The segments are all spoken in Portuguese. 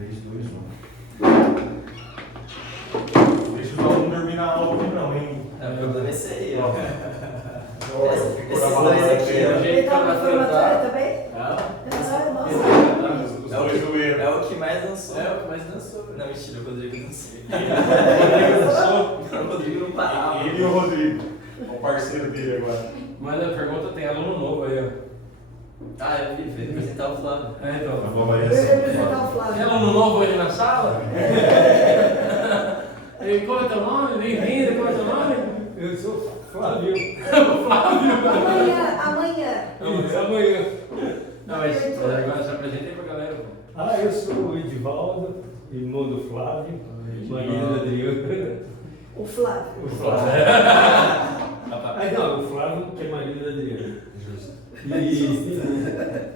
3, 2, 1. Deixa os alunos dormir na aula aqui não, hein? O problema é esse aí, ó. Esses dois aqui, ó. Ele tá na formatura também? É o que mais dançou. Não, mentira, o Rodrigo dançou. O Rodrigo não parava. Ele e o Rodrigo, o parceiro dele agora. Mas a pergunta tem aluno novo aí, ó. Ah, eu vi, veio apresentar o Flávio. Então. Vamos aí Eu ia assim. apresentar o Flávio. Tem aluno novo hoje na sala? E qual é teu nome? Bem-vindo, qual é teu nome? Eu sou Flávio. Amanhã. Isso, amanhã. Não, mas agora se apresenta aí pra galera. Eu sou o Edivaldo, irmão do Flávio, marido do Adriano. O Flávio. O Flávio. Não, o Flávio que é marido do Adriano. Justo.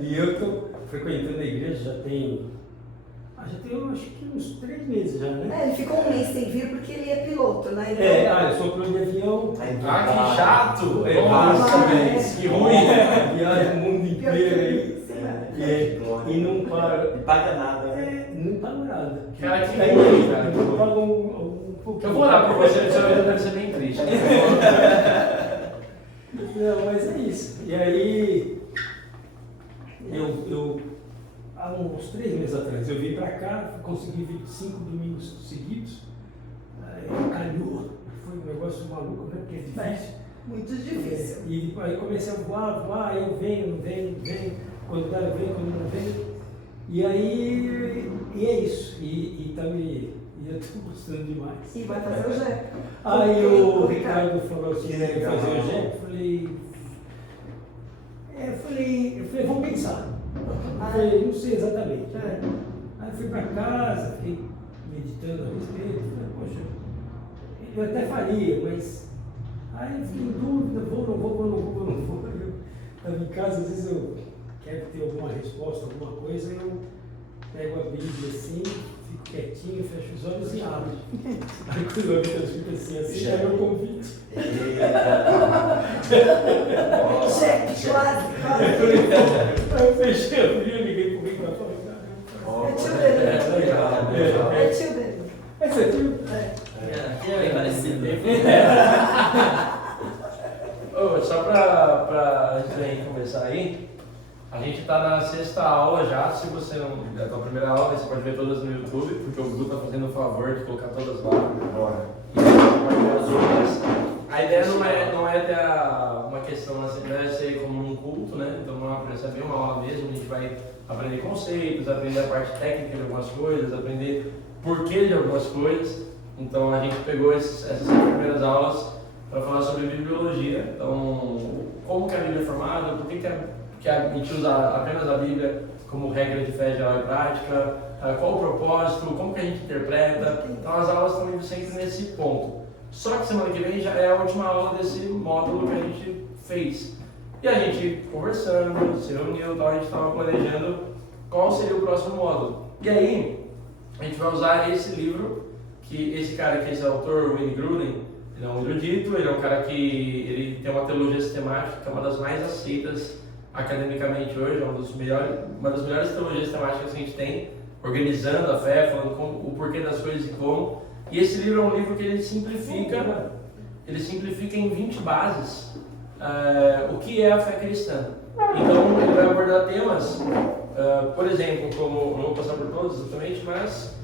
E eu estou frequentando a igreja já tem acho que uns 3 meses já, né? Ele ficou um mês sem vir porque ele é piloto, né? Então, Eu sou piloto de avião. Que chato! Nossa, velho, que ruim! Viaja o mundo pior que inteiro aí. isso, né? E não para. Não paga nada, né? Não paga nada. Cara, que Aí, ruim, cara. eu pago um pouquinho. Eu vou orar por você, porque você deve ser bem triste. Não, mas é isso. E aí, eu há uns 3 meses atrás, eu vim pra cá, consegui 25 domingos seguidos. Aí calhou, foi um negócio maluco, né? Porque é difícil. Muito difícil. E aí comecei a voar, eu venho, não venho, quando dá eu venho, quando não venho. E aí, é isso. E eu estou gostando demais. E vai fazer o GEP. Aí o Ricardo falou assim, que ia fazer o GEP, eu falei, vamos pensar. Eu falei, não sei exatamente. Né? Aí fui para casa, fiquei meditando a respeito, falei, poxa, eu até faria, mas aí eu fiquei em dúvida, vou, não vou. Eu estava em casa, às vezes eu quero ter alguma resposta, alguma coisa, eu pego a Bíblia assim, fico quietinho, fecho os olhos e abro. Aí quando eu vejo escrito assim é meu convite. GEP, quase. Aí eu fechei a Bíblia, liguei pro Rico e falei, É tio dele. caramba. É tio dele. Esse é tio? É bem parecido. Só pra antes da gente começar aí, a gente tá na 6ª aula já. Se você não é a tua primeira aula, você pode ver todas no YouTube, porque o Bruno tá fazendo o favor de colocar todas lá. Bora. E você pode ver as outras. A ideia não é ter uma questão assim, não é ser como um culto, né? Então não é para saber uma aula mesmo, a gente vai aprender conceitos, aprender a parte técnica de algumas coisas, aprender porquê de algumas coisas. Então a gente pegou essas primeiras aulas para falar sobre bibliologia. Então, como que a Bíblia é formada, por que a gente usa apenas a Bíblia como regra de fé geral e prática, qual o propósito, como que a gente interpreta. Então as aulas estão indo sempre nesse ponto. Só que semana que vem já é a última aula desse módulo que a gente fez. E a gente conversando, se reuniu, então a gente estava planejando qual seria o próximo módulo. E aí, a gente vai usar esse livro, que esse cara que é esse autor, o Wayne Grudem, ele é um erudito, ele é um cara que ele tem uma teologia sistemática, que é uma das mais aceitas academicamente hoje, é uma das melhores teologias sistemáticas que a gente tem, organizando a fé, falando o porquê das coisas e como. E esse livro é um livro que ele simplifica em 20 bases o que é a fé cristã. Então ele vai abordar temas, por exemplo, como, não vou passar por todos exatamente, mas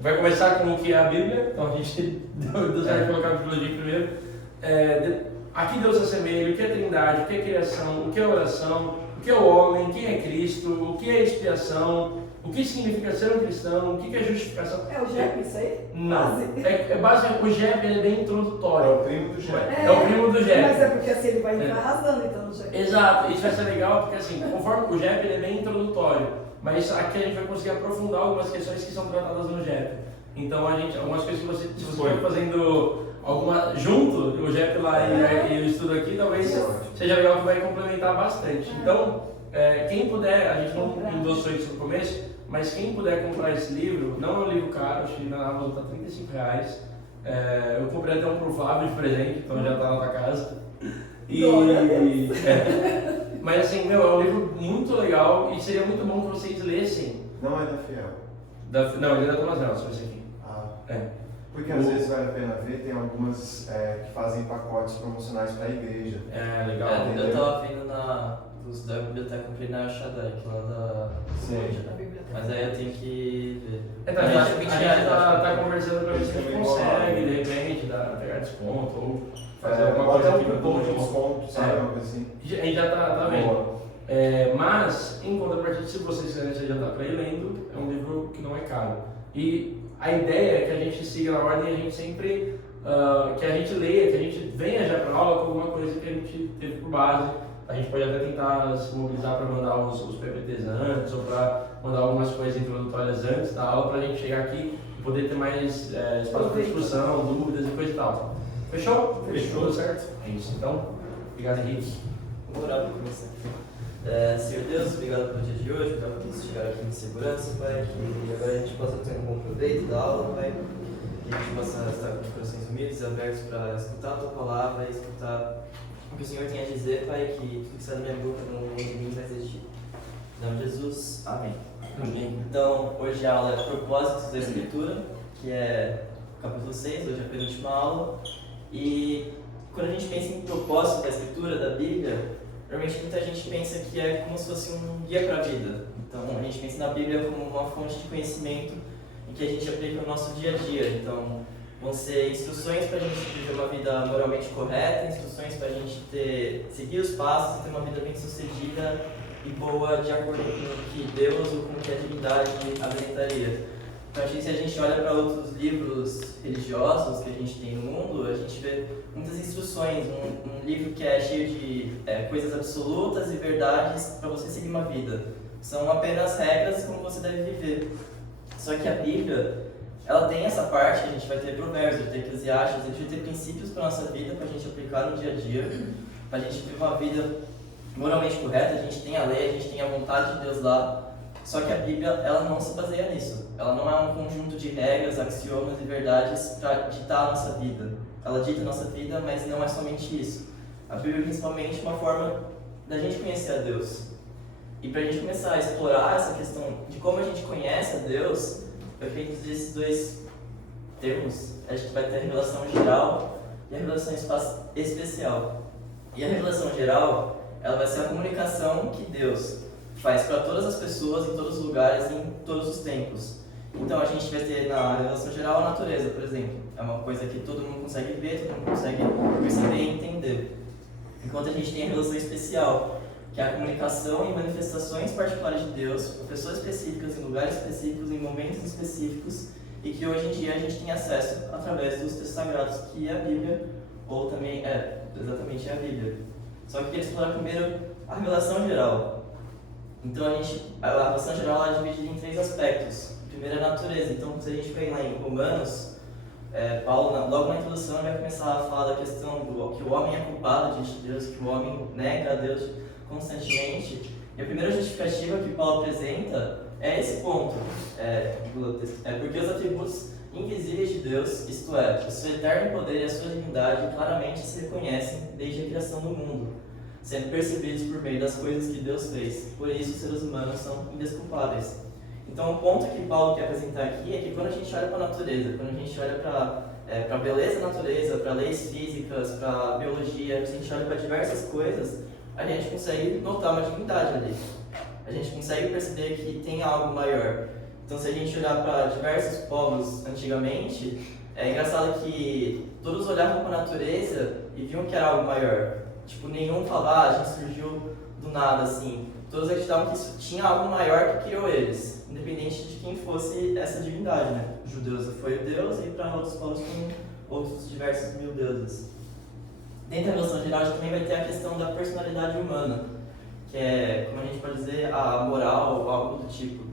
vai começar com o que é a Bíblia. Então a gente deu certo colocar a bibliologia primeiro. A que Deus assemelha, o que é trindade, o que é criação, o que é oração, o que é o homem, quem é Cristo, o que é expiação, o que significa ser um cristão, o que é justificação. É o GEP isso aí? Não, é básico, o GEP ele é bem introdutório. É o primo do GEP. É o primo do GEP. Mas é porque assim ele vai entrar arrasando então no GEP. Exato, isso vai ser legal porque assim, conforme o GEP ele é bem introdutório, mas aqui a gente vai conseguir aprofundar algumas questões que são tratadas no GEP. Então algumas coisas que se você for fazendo junto, o GEP lá e o estudo aqui, talvez seja legal que vai complementar bastante. Então, quem puder, a gente não endossou isso no começo, mas quem puder comprar esse livro, não é um livro caro, acho que na Amazon está R$35. Eu comprei até um pro Flávio de presente, então já está na tua casa. Mas assim, é um livro muito legal e seria muito bom que vocês lessem. Não é da Fiel. Não, ele é da Thomas Nelson, esse aqui. Ah, É. porque às vezes vale a pena ver, tem algumas que fazem pacotes promocionais para a igreja. É, legal. Eu tava vendo dos da biblioteca, comprei na Shadak, lá da Sim. loja. Na biblioteca. Mas aí eu tenho que ver. A gente R$20, tá conversando pra ver se a gente Também consegue, rola. de repente, pegar desconto ou fazer alguma Ou coisa até aqui um pra cupom todo de mundo. desconto, sabe? É. Uma coisa assim. A gente já tá vendo. Boa. Mas, em contrapartida, se vocês querem você já está lendo, é um livro que não é caro. E a ideia é que a gente siga na ordem e a gente sempre, que a gente leia, que a gente venha já para aula com alguma coisa que a gente teve por base. A gente pode até tentar se mobilizar para mandar os PPTs antes ou para mandar algumas coisas introdutórias antes da aula para a gente chegar aqui e poder ter mais espaço para discussão, dúvidas e coisa e tal. Fechou? Fechou, certo? É isso. Então, obrigado, Henrique. Vou orar para começar. Senhor Deus, obrigado pelo dia de hoje, obrigado por chegar aqui em segurança, Pai, que agora a gente possa ter um bom proveito da aula, Pai, que a gente possa estar com os corações humildes e abertos para escutar a Tua palavra e escutar o que o Senhor tem a dizer, Pai, que tudo que sai da minha boca não longe de mim vai existir. Em nome de Jesus, amém. Amém. Então, hoje a aula é Propósitos da Escritura, que é o capítulo 6, hoje é a penúltima aula, e quando a gente pensa em propósito da Escritura, da Bíblia, normalmente muita gente pensa que é como se fosse um guia para a vida. Então a gente pensa na Bíblia como uma fonte de conhecimento em que a gente aplica no nosso dia a dia. Então vão ser instruções para a gente viver uma vida moralmente correta, instruções para a gente seguir os passos e ter uma vida bem sucedida e boa de acordo com o que Deus ou com o que a divindade habilitaria. Então, se a gente olha para outros livros religiosos que a gente tem no mundo, a gente vê muitas instruções, um livro que é cheio de coisas absolutas e verdades para você seguir uma vida. São apenas regras como você deve viver. Só que a Bíblia, ela tem essa parte que a gente vai ter provérbios, vai ter Eclesiastes, a gente vai ter princípios para a nossa vida, para a gente aplicar no dia a dia, para a gente viver uma vida moralmente correta, a gente tem a lei, a gente tem a vontade de Deus lá. Só que a Bíblia, ela não se baseia nisso. Ela não é um conjunto de regras, axiomas e verdades para ditar a nossa vida. Ela dita a nossa vida, mas não é somente isso. A Bíblia é principalmente uma forma da gente conhecer a Deus. E para a gente começar a explorar essa questão de como a gente conhece a Deus, eu acredito desses dois termos. A gente vai ter a revelação geral e a revelação especial. E a revelação geral, ela vai ser a comunicação que Deus faz para todas as pessoas, em todos os lugares, em todos os tempos. Então a gente vai ter na revelação geral a natureza, por exemplo. É uma coisa que todo mundo consegue ver, todo mundo consegue perceber e entender. Enquanto a gente tem a revelação especial, que é a comunicação e manifestações particulares de Deus para pessoas específicas, em lugares específicos, em momentos específicos, e que hoje em dia a gente tem acesso através dos textos sagrados, que é a Bíblia, ou também exatamente a Bíblia. Só que eu queria explorar primeiro a revelação geral. Então a revelação geral é dividida em 3 aspectos. O primeiro é a natureza. Então se a gente pegar lá em Romanos, Paulo, logo na introdução, ele vai começar a falar da questão que o homem é culpado diante de Deus, que o homem nega a Deus constantemente. E a primeira justificativa que Paulo apresenta é esse ponto. Porque os atributos invisíveis de Deus, isto é, o seu eterno poder e a sua divindade, claramente se reconhecem desde a criação do mundo, sendo percebidos por meio das coisas que Deus fez. Por isso, os seres humanos são indesculpáveis. Então, o ponto que Paulo quer apresentar aqui é que quando a gente olha para a natureza, quando a gente olha para a beleza da natureza, para leis físicas, para a biologia, a gente olha para diversas coisas, a gente consegue notar uma divindade ali. A gente consegue perceber que tem algo maior. Então, se a gente olhar para diversos povos antigamente, é engraçado que todos olhavam para a natureza e viam que era algo maior. Tipo, nenhum falava, a gente surgiu do nada, assim. Todos acreditavam que isso tinha algo maior que criou eles, independente de quem fosse essa divindade, né? Os judeus foi o Deus e para outros povos com outros diversos mil deuses. Dentro da revelação geral, a gente também vai ter a questão da personalidade humana, que é, como a gente pode dizer, a moral ou algo do tipo.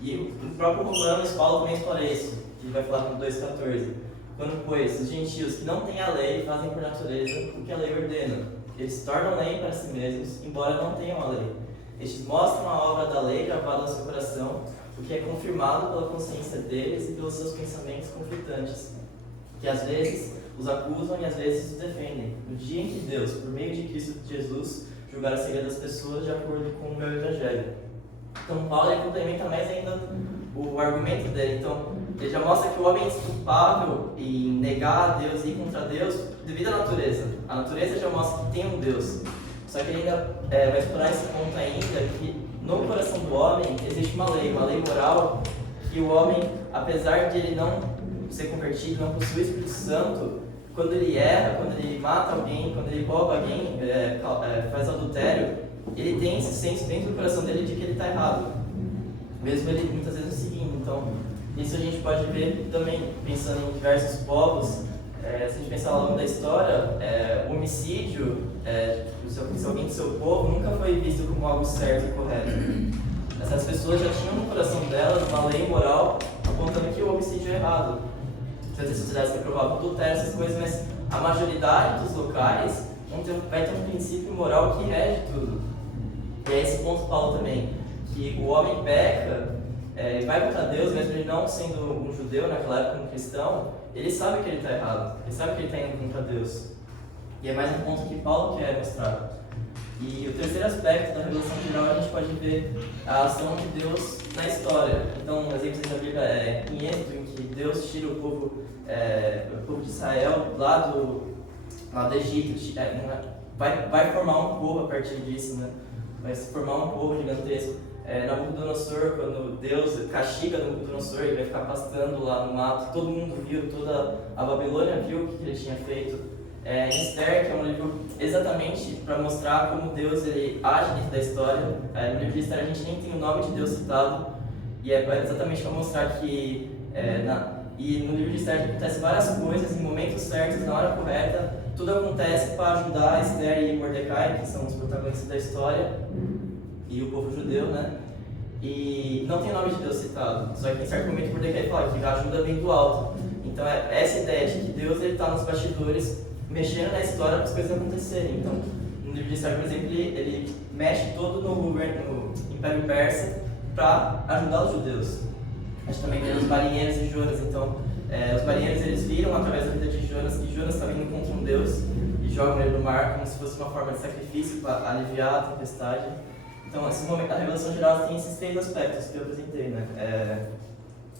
E no próprio Romanos, Paulo também explora isso, que ele vai falar no 2,14. Quando, pois, os gentios que não têm a lei fazem por natureza o que a lei ordena. Eles se tornam lei para si mesmos, embora não tenham a lei. Estes mostram a obra da lei gravada no seu coração, o que é confirmado pela consciência deles e pelos seus pensamentos conflitantes, que às vezes os acusam e às vezes os defendem, no dia em que Deus, por meio de Cristo Jesus, julgará a saída das pessoas de acordo com o meu evangelho. Então Paulo complementa mais ainda o argumento dele. Então, ele já mostra que o homem é desculpável em negar a Deus e ir contra Deus devido à natureza. A natureza já mostra que tem um Deus. Só que ele ainda vai explorar esse ponto ainda, que no coração do homem existe uma lei moral, que o homem, apesar de ele não ser convertido, não possuir o Espírito Santo, quando ele erra, quando ele mata alguém, quando ele rouba alguém, faz adultério, ele tem esse senso dentro do coração dele de que ele está errado, mesmo ele muitas vezes não seguindo. Então, isso a gente pode ver também, pensando em diversos povos. Se a gente pensar ao longo da história, o homicídio, se alguém do seu povo, nunca foi visto como algo certo e correto. Essas pessoas já tinham no coração delas uma lei moral apontando que o homicídio é errado. Então, as sociedades reprovavam adultério, essas coisas, mas a majoridade dos locais vai ter um princípio moral que rege tudo. E é esse ponto Paulo também, que o homem peca, vai contra Deus, mesmo ele não sendo um judeu naquela época, um cristão, ele sabe que ele está errado, ele sabe que ele está indo contra Deus. E é mais um ponto que Paulo quer mostrar. E o terceiro aspecto da revelação geral, a gente pode ver a ação de Deus na história. Então, um exemplo da Bíblia é em Êxodo, em que Deus tira o povo de Israel lá do Egito, vai formar um povo a partir disso, né? Vai se formar um povo gigantesco. Nabucodonosor, quando Deus castiga Nabucodonosor, ele vai ficar pastando lá no mato, todo mundo viu, toda a Babilônia viu o que ele tinha feito. Esther, que é um livro exatamente para mostrar como Deus ele age dentro da história. No livro de Esther a gente nem tem o nome de Deus citado, e é exatamente para mostrar que e no livro de Esther acontece várias coisas em momentos certos, na hora correta, tudo acontece para ajudar Esther e Mordecai, que são os protagonistas da história, e o povo judeu, né? E não tem o nome de Deus citado, só que em certo momento Mordecai fala que a ajuda vem do alto. Então essa ideia de que Deus está nos bastidores, mexendo na história para as coisas acontecerem. Então, no livro de Esther, por exemplo, ele mexe todo no governo, no Império Persa, para ajudar os judeus. A gente também vê os marinheiros e Jonas. Então, os marinheiros eles viram através da vida de Jonas que Jonas estava indo contra um Deus e jogam ele no mar como se fosse uma forma de sacrifício para aliviar a tempestade. Então, esse momento, a revelação geral tem esses três aspectos que eu apresentei, né?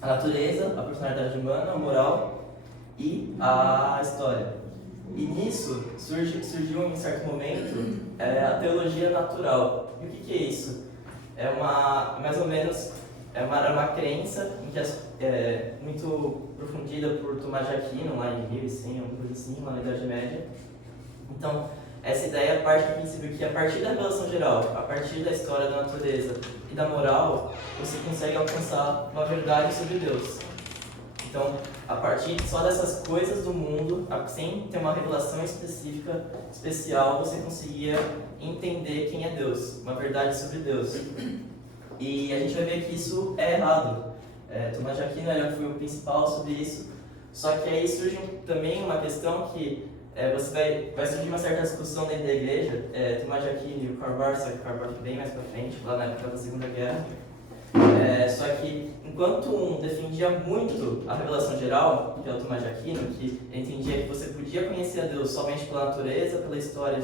A natureza, a personalidade humana, a moral e a história. E nisso surgiu em certo momento a teologia natural. E o que é isso? Mais ou menos uma crença em que muito profundida por Tomás de Aquino, lá em 1100, alguma coisa assim, lá na Idade Média. Então, essa ideia parte do princípio que a partir da revelação geral, a partir da história da natureza e da moral, você consegue alcançar uma verdade sobre Deus. Então, a partir só dessas coisas do mundo, sem ter uma revelação especial, você conseguia entender quem é Deus, uma verdade sobre Deus. E a gente vai ver que isso é errado. Tomás de Aquino foi o principal sobre isso, só que aí surge também uma questão que vai surgir uma certa discussão dentro da igreja. Tomás de Aquino e o Karl Barth, só que o Karl Barth bem mais pra frente, lá na época da Segunda Guerra. Só que enquanto um defendia muito a revelação geral, que é o Tomás de Aquino, que entendia que você podia conhecer a Deus somente pela natureza, pela história,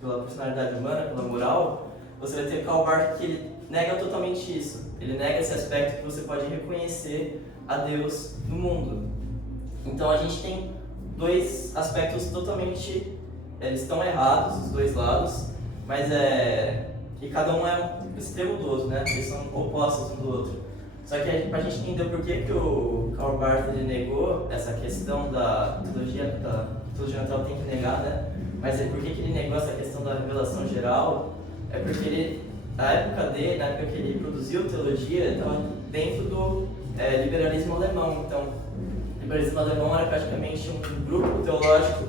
pela personalidade humana, pela moral, você vai ter Karl Barth que ele nega totalmente isso. Ele nega esse aspecto que você pode reconhecer a Deus no mundo. Então a gente tem dois aspectos totalmente, eles estão errados, os dois lados, mas e cada um é um extremo do outro, né? Eles são opostos um do outro. Só que para a gente entender por que o Karl Barth ele negou essa questão da teologia natural tem que negar, né? Mas por que ele negou essa questão da revelação geral? É porque ele, na época que ele produziu teologia, ele estava dentro do liberalismo alemão. Então, o liberalismo alemão era praticamente um grupo teológico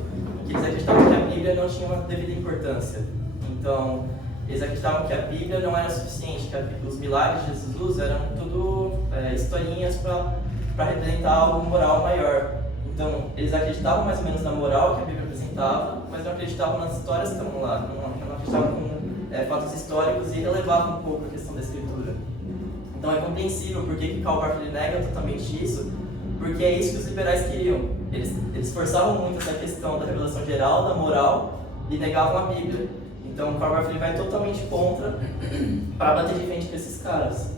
que eles acreditavam que a Bíblia não tinha uma devida importância. Então, eles acreditavam que a Bíblia não era suficiente, que os milagres de Jesus eram tudo historinhas para representar algo moral maior. Então, eles acreditavam mais ou menos na moral que a Bíblia apresentava, mas não acreditavam nas histórias que estavam lá, não acreditavam com fatos históricos e relevavam um pouco a questão da Escritura. Então, é compreensível por que Karl Barth nega totalmente isso, porque é isso que os liberais queriam. Eles forçavam muito essa questão da revelação geral, da moral, e negavam a Bíblia. Então, o Karl Barth vai totalmente contra para bater de frente com esses caras.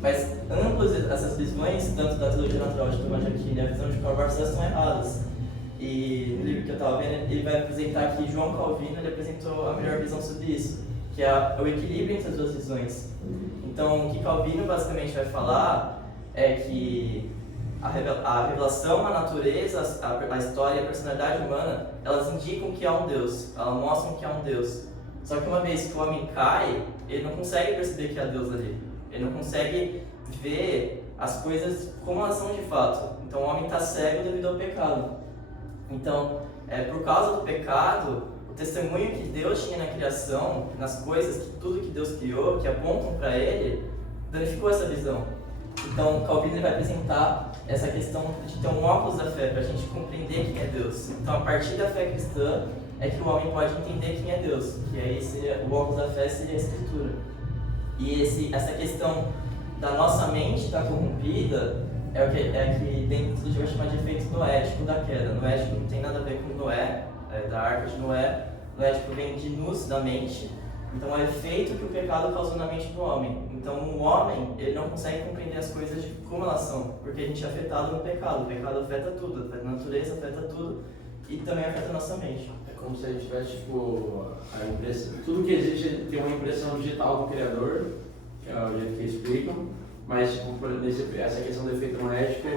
Mas ambas essas visões, tanto da teologia natural de Thomas de Aquino e a visão de Karl Barth, estão erradas. E no livro que eu estava vendo, ele vai apresentar que João Calvino ele apresentou a melhor visão sobre isso, que é o equilíbrio entre as duas visões. Então, o que Calvino basicamente vai falar é que a revelação, a natureza, a história e a personalidade humana, elas indicam que há um Deus, elas mostram que há um Deus. Só que uma vez que o homem cai, ele não consegue perceber que há Deus ali. Ele não consegue ver as coisas como elas são de fato. Então o homem está cego devido ao pecado. Então, por causa do pecado, o testemunho que Deus tinha na criação, nas coisas, tudo que Deus criou, que apontam para Ele, danificou essa visão. Então, Calvino vai apresentar essa questão de ter um óculos da fé, para a gente compreender quem é Deus. Então, a partir da fé cristã, é que o homem pode entender quem é Deus, que aí seria, o óculos da fé seria a Escritura. E essa questão da nossa mente estar corrompida é o que dentro do vai chamar de efeito noético da queda. Noético não tem nada a ver com Noé, da arca de Noé. Noético vem de nus, da mente. Então é o efeito que o pecado causou na mente do homem. Então o homem, ele não consegue compreender as coisas de como elas são, porque a gente é afetado no pecado. O pecado afeta tudo, afeta a natureza, afeta tudo e também afeta a nossa mente. É como se a gente tivesse, tipo, a impressão, tudo que existe tem uma impressão digital do Criador, que é o jeito que explicam, mas, tipo, essa questão do efeito noético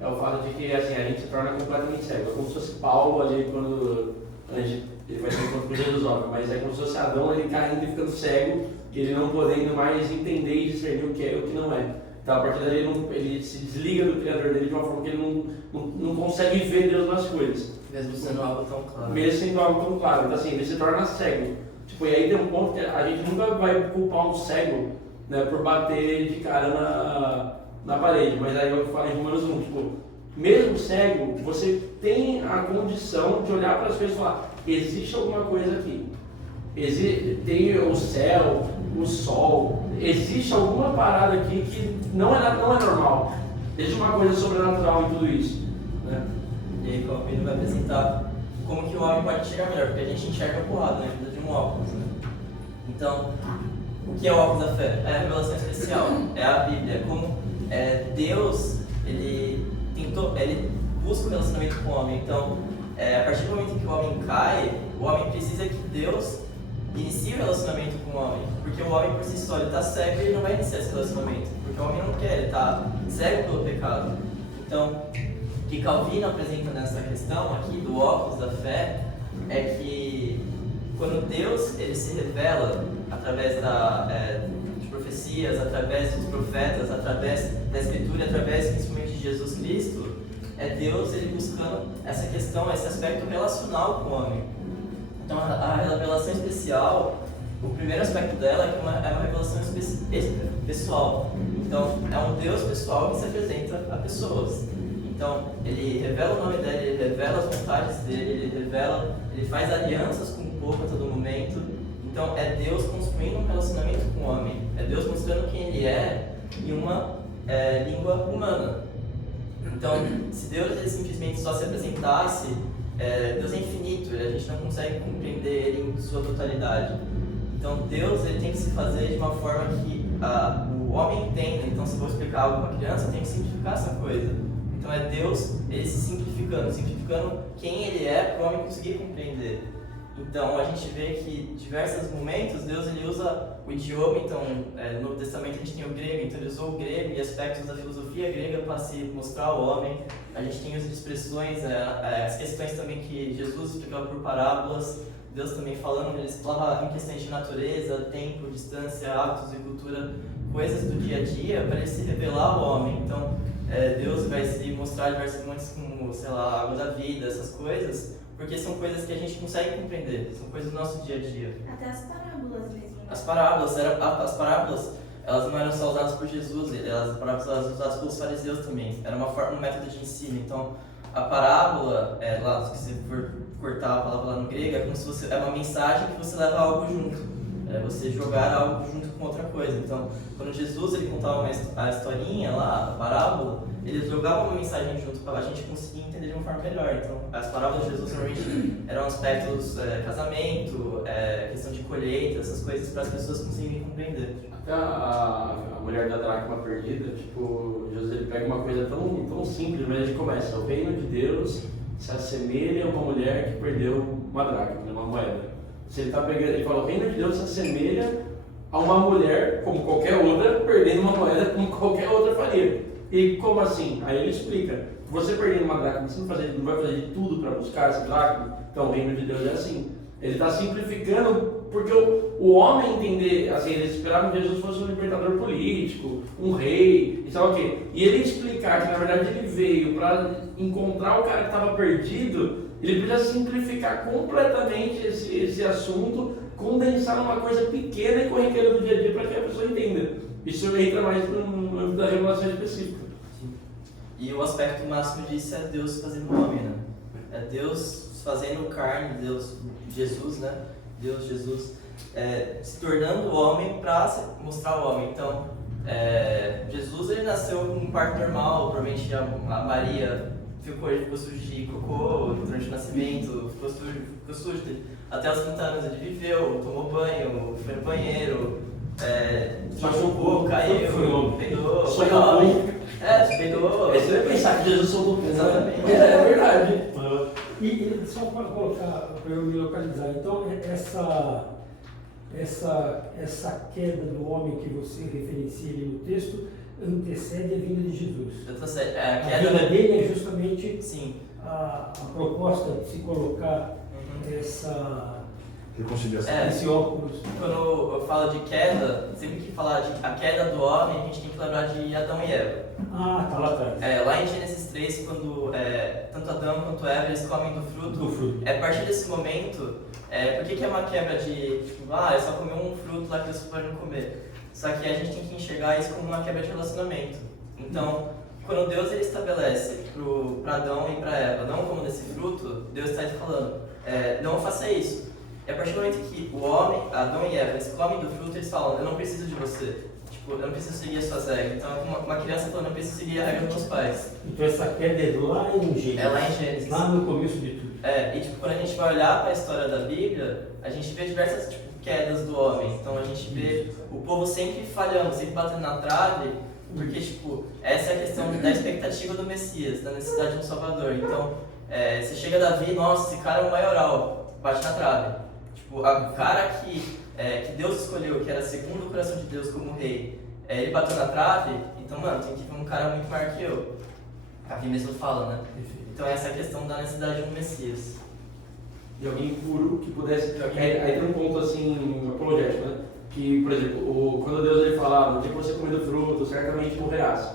é o fato de que, assim, a gente se torna completamente cego. É como se fosse Paulo ali, quando ele vai ter encontro com Jesus, óbvio, mas é como se fosse Adão, ele caindo e ficando cego, ele não podendo mais entender e discernir o que é e o que não é. Então, a partir daí, ele se desliga do Criador dele de uma forma que ele não consegue ver Deus nas coisas. Mesmo sendo algo tão claro. Mesmo sendo algo tão claro. Então, assim, ele se torna cego. Tipo, e aí tem um ponto que a gente nunca vai culpar um cego, né, por bater de cara na parede. Mas aí eu falei em Romanos 1, tipo, mesmo cego, você tem a condição de olhar para as coisas e falar, existe alguma coisa aqui. Tem o céu, o sol, existe alguma parada aqui que não é normal. Existe uma coisa sobrenatural em tudo isso, né? E aí Calvino vai apresentar como que o homem pode enxergar melhor, porque a gente enxerga porrada, né? Precisa de um óculos, né? Então, o que é o óculos da fé? É a revelação especial, é a Bíblia, é como Deus, ele busca o relacionamento com o homem. Então, a partir do momento em que o homem cai, o homem precisa que Deus inicie o relacionamento com o homem, porque o homem por si só, ele está cego e ele não vai iniciar esse relacionamento, porque o homem não quer, ele está cego pelo pecado. Então, o que Calvino apresenta nessa questão aqui do óculos da fé é que quando Deus ele se revela através de profecias, através dos profetas, através da Escritura, através principalmente de Jesus Cristo, é Deus ele buscando essa questão, esse aspecto relacional com o homem. Então a revelação especial, o primeiro aspecto dela é que é uma revelação pessoal. Então é um Deus pessoal que se apresenta a pessoas. Então, ele revela o nome dele, ele revela as vontades dele, ele faz alianças com o povo a todo momento. Então, é Deus construindo um relacionamento com o homem. É Deus mostrando quem ele é em uma língua humana. Então, se Deus ele simplesmente só se apresentasse, Deus é infinito, a gente não consegue compreender ele em sua totalidade. Então, Deus ele tem que se fazer de uma forma que o homem entenda. Então, se eu vou explicar algo para uma criança, eu tenho que simplificar essa coisa. Então é Deus ele se simplificando quem ele é para o homem conseguir compreender. Então a gente vê que em diversos momentos Deus ele usa o idioma. Então no Novo Testamento a gente tem o grego, então ele usou o grego e aspectos da filosofia grega para se mostrar ao homem. A gente tem as expressões, as questões também que Jesus explicava por parábolas. Deus também falando, ele falava em questões de natureza, tempo, distância, hábitos e cultura, coisas do dia a dia para ele se revelar ao homem. Então Deus vai se mostrar diversos momentos como, sei lá, a água da vida, essas coisas, porque são coisas que a gente consegue compreender, são coisas do nosso dia a dia. Até as parábolas mesmo. As parábolas, elas não eram só usadas por Jesus, as parábolas eram usadas pelos fariseus também, era um método de ensino. Então, a parábola, lá, se você for cortar a palavra lá no grego, é como se é uma mensagem que você leva algo junto. Você jogar algo junto com outra coisa. Então, quando Jesus ele contava a historinha lá, a parábola, ele jogava uma mensagem junto para a gente conseguir entender de uma forma melhor. Então, as parábolas de Jesus normalmente eram aspectos casamento, questão de colheita, essas coisas para as pessoas conseguirem compreender. Até mulher da dracma perdida, tipo, Jesus ele pega uma coisa tão simples, mas ele começa: o reino de Deus se assemelha a uma mulher que perdeu uma dracma, uma moeda. Se ele tá pegando, ele fala: o reino de Deus se assemelha a uma mulher, como qualquer outra, perdendo uma moeda como qualquer outra faria. E como assim? Aí ele explica: você perdendo uma dracma, você não vai fazer de tudo para buscar essa dracma? Então o reino de Deus é assim. Ele está simplificando, porque o homem entender, assim, eles esperavam que Jesus fosse um libertador político, um rei, e sabe o quê? E ele explicar que na verdade ele veio para encontrar o cara que estava perdido, ele precisa simplificar completamente esse assunto, condensar numa coisa pequena e corriqueira do dia a dia para que a pessoa entenda. Isso entra mais no âmbito da revelação específica. E o aspecto máximo disso é Deus fazendo o homem, né? É Deus fazendo carne, Deus, Jesus, né? Deus, Jesus, se tornando o homem para mostrar o homem. Então, Jesus ele nasceu com um parto normal, provavelmente a Maria ele ficou sujo de cocô durante o nascimento, ficou sujo. Até os 30 anos ele viveu, tomou banho, foi no banheiro, machucou, caiu, peidou, foi homem. Peidou. Você vai pensar que Jesus soltou o Exatamente. É verdade. E só para colocar, para eu me localizar, então essa queda do homem que você referencia ali no texto antecede a vinda de Jesus. A vinda dele é justamente a proposta de se colocar esse óculos. Quando eu falo de queda, sempre que falar de a queda do homem, a gente tem que lembrar de Adão e Eva. Tá lá atrás. Lá em Gênesis 3, quando tanto Adão quanto Eva eles comem do fruto. A partir desse momento, por que é uma quebra de, tipo, é só comer um fruto lá que eles podem comer? Só que a gente tem que enxergar isso como uma quebra de relacionamento. Então, quando Deus ele estabelece para Adão e para Eva, não como desse fruto, Deus está falando, não faça isso. E a partir do momento que o homem, Adão e Eva, eles comem do fruto, eles falam: eu não preciso de você. Tipo, eu não preciso seguir as suas regras. Então, uma criança falando: eu não preciso seguir a regra dos meus pais. Então, essa queda é lá em Gênesis. É lá em Gênesis. Lá no começo de tudo. E tipo, quando a gente vai olhar para a história da Bíblia, a gente vê diversas quedas do homem. Então, a gente vê o povo sempre falhando, sempre batendo na trave, porque, tipo, essa é a questão da expectativa do Messias, da necessidade de um Salvador. Então, você chega a Davi: nossa, esse cara é um maioral, bate na trave. Tipo, o cara que Deus escolheu, que era segundo o coração de Deus como rei, ele bateu na trave, então, mano, tem que vir um cara muito maior que eu. Aqui mesmo fala, né? Então, essa é a questão da necessidade de um Messias. De alguém puro que pudesse. Aí tem um ponto assim, apologético, né? Que, por exemplo, quando Deus ele fala: no dia que você comer do fruto, certamente morrerás.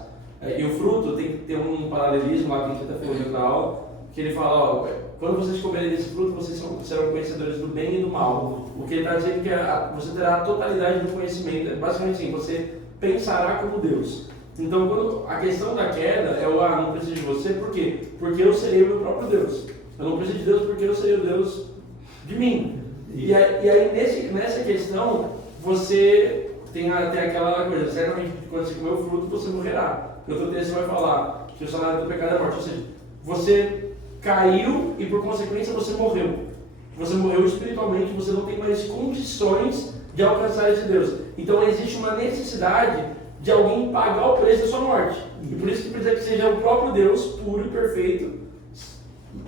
E o fruto tem que ter um paralelismo lá que a gente até falou na aula, que ele fala: quando vocês comerem desse fruto, vocês serão conhecedores do bem e do mal. O que ele está dizendo é que você terá a totalidade do conhecimento. Basicamente assim, você pensará como Deus. Então, quando a questão da queda é não preciso de você, por quê? Porque eu serei o meu próprio Deus. Eu não preciso de Deus porque eu serei o Deus de mim. E aí nessa questão, você tem aquela coisa: certamente quando você comer o fruto, você morrerá. O outro texto vai falar que o salário do pecado é a morte. Ou seja, você caiu e por consequência você morreu. Você morreu espiritualmente, você não tem mais condições de alcançar esse Deus. Então existe uma necessidade de alguém pagar o preço da sua morte. E por isso que precisa que seja o próprio Deus, puro e perfeito,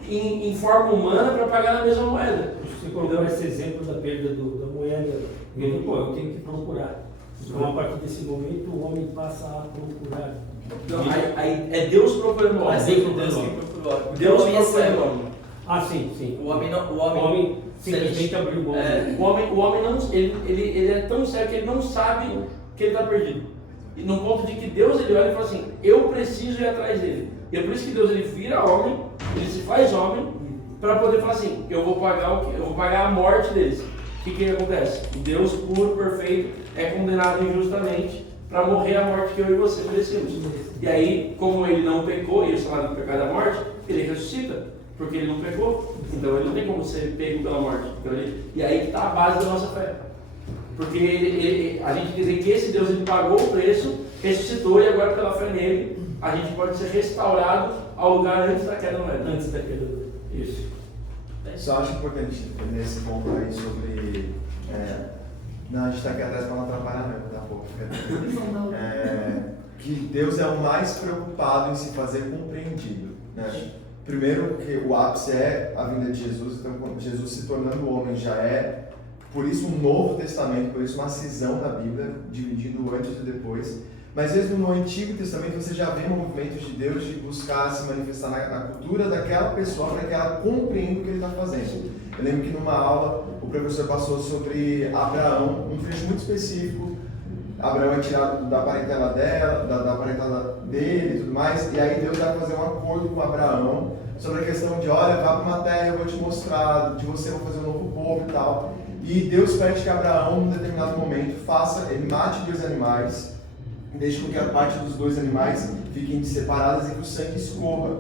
em forma humana, para pagar na mesma moeda. Você colocou esse exemplo da perda da moeda. Eu tenho que procurar. Então, a partir desse momento, o homem passa a procurar. Então, aí é Deus procurando o homem. Mas sempre Deus que procurou. Deus O homem é procurando o cego. homem. Sim. O homem O homem simplesmente abriu o olho. O homem não, ele é tão cego que ele não sabe que ele está perdido. E no ponto de que Deus ele olha e fala assim: eu preciso ir atrás dele. E é por isso que Deus ele vira homem, ele se faz homem, para poder falar assim: eu vou pagar a morte deles. O que acontece? Deus puro, perfeito, é condenado injustamente para morrer a morte que eu e você merecemos. E aí, como ele não pecou, e o salário do pecado é a morte, ele ressuscita, porque ele não pecou, então ele não tem como ser pego pela morte. Então, e aí está a base da nossa fé. Porque a gente dizer que esse Deus ele pagou o preço, ressuscitou, e agora pela fé nele, a gente pode ser restaurado ao lugar antes da queda, não é? Antes da queda. Isso. Só acho importante nesse ponto aí sobre Não, a gente está aqui atrás para não atrapalhar mesmo, tá pouco. Que Deus é o mais preocupado em se fazer compreendido, né? Primeiro, que o ápice é a vinda de Jesus, então Jesus se tornando homem já é, por isso um Novo Testamento, por isso uma cisão da Bíblia, dividindo antes e depois. Mas mesmo no Antigo Testamento você já vê movimentos de Deus de buscar se manifestar na cultura daquela pessoa para que ela compreenda o que ele está fazendo. Eu lembro que numa aula o professor passou sobre Abraão, um trecho muito específico. Abraão é tirado da parentela dela, da parentela dele e tudo mais, e aí Deus vai fazer um acordo com Abraão sobre a questão de, olha, vá para uma terra, eu vou te mostrar, de você eu vou fazer um novo povo e tal. E Deus pede que Abraão, num determinado momento, ele mate 2 animais, deixe com que a parte dos 2 animais fiquem separadas e que o sangue escorra.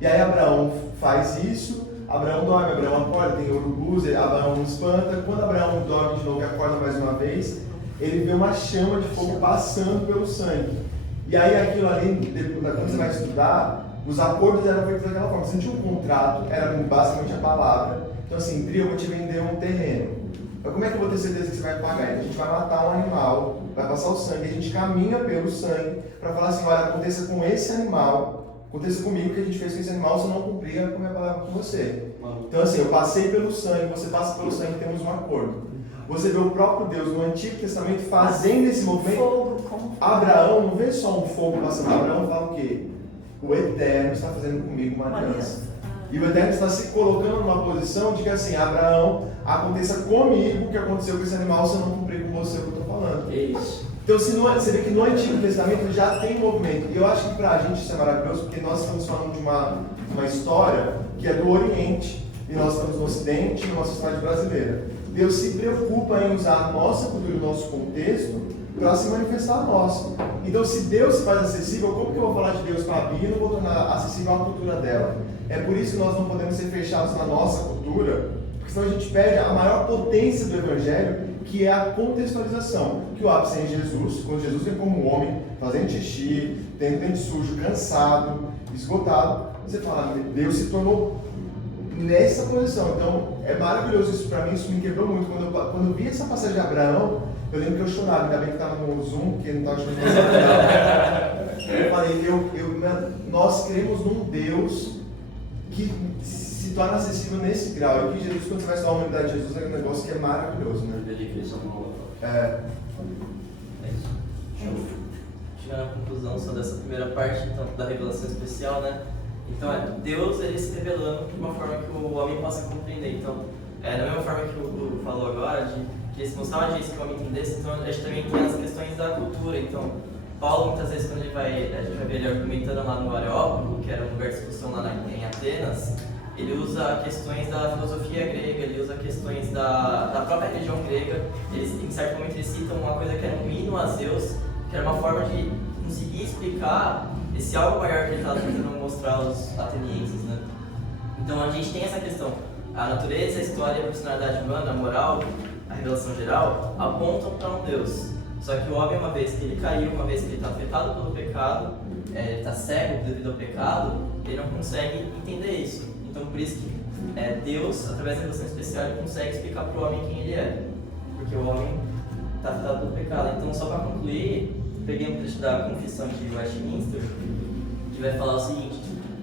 E aí Abraão faz isso, Abraão dorme, Abraão acorda, tem urubus, Abraão espanta. Quando Abraão dorme de novo e acorda mais uma vez, ele vê uma chama de fogo passando pelo sangue. E aí aquilo ali, quando você vai estudar, os acordos eram feitos daquela forma. Você não tinha um contrato, era basicamente a palavra. Então assim, Pri, eu vou te vender um terreno. Mas como é que eu vou ter certeza que você vai pagar? Então a gente vai matar um animal, vai passar o sangue, a gente caminha pelo sangue para falar assim, olha, aconteça com esse animal, aconteça comigo o que a gente fez com esse animal, se eu não cumprir a minha palavra com você. Então assim, eu passei pelo sangue, você passa pelo sangue, temos um acordo. Você vê o próprio Deus no Antigo Testamento fazendo esse movimento. Abraão não vê só um fogo passando, Abraão fala o quê? O Eterno está fazendo comigo uma aliança. E o Eterno está se colocando numa posição de que assim, Abraão, aconteça comigo o que aconteceu com esse animal se eu não cumprir com você o que eu estou falando. Isso. Então você vê que no Antigo Testamento já tem movimento. E eu acho que para a gente isso é maravilhoso, porque nós estamos falando de uma história que é do Oriente. E nós estamos no Ocidente, numa sociedade brasileira. Deus se preocupa em usar a nossa cultura, o nosso contexto, para se manifestar a nós. Então, se Deus se faz acessível, como que eu vou falar de Deus para a Bia e não vou tornar acessível a cultura dela? É por isso que nós não podemos ser fechados na nossa cultura, porque senão a gente perde a maior potência do Evangelho, que é a contextualização. Que o ápice é em Jesus, quando Jesus vem como homem, fazendo xixi, tendo dente sujo, cansado, esgotado, você fala, Deus se tornou nessa posição. Então é maravilhoso isso para mim, isso me quebrou muito. Quando eu vi essa passagem de Abraão, eu lembro que eu chorava, ainda bem que estava no Zoom, porque não estava chorando. Eu falei, nós cremos num Deus que se torna acessível nesse grau. E que Jesus, quando você vai estudar a humanidade de Jesus, é um negócio que é maravilhoso, né? É isso. Deixa eu chegar na conclusão só dessa primeira parte então, da revelação especial, né? Então Deus ele se revelando de uma forma que o homem possa compreender. Então, da mesma forma que o Hugo falou agora, de que ele se mostrava disso que o homem entendesse, então a gente também tem as questões da cultura. Então, Paulo muitas vezes quando a gente vai ver ele argumentando lá no Areópago, que era um lugar de discussão lá em Atenas, ele usa questões da filosofia grega, ele usa questões da própria religião grega. Em certo momento eles citam uma coisa que era um hino a Zeus, que era uma forma de conseguir explicar esse algo maior que ele estava tentando mostrar aos atenienses, né? Então a gente tem essa questão. A natureza, a história, a personalidade humana, a moral, a revelação geral, apontam para um Deus. Só que o homem, uma vez que ele caiu, uma vez que ele está afetado pelo pecado, ele está cego devido ao pecado, ele não consegue entender isso. Então por isso que Deus, através da revelação especial, ele consegue explicar para o homem quem ele é. Porque o homem está afetado pelo pecado. Então só para concluir, peguei um trecho da Confissão de Westminster, que vai falar o seguinte: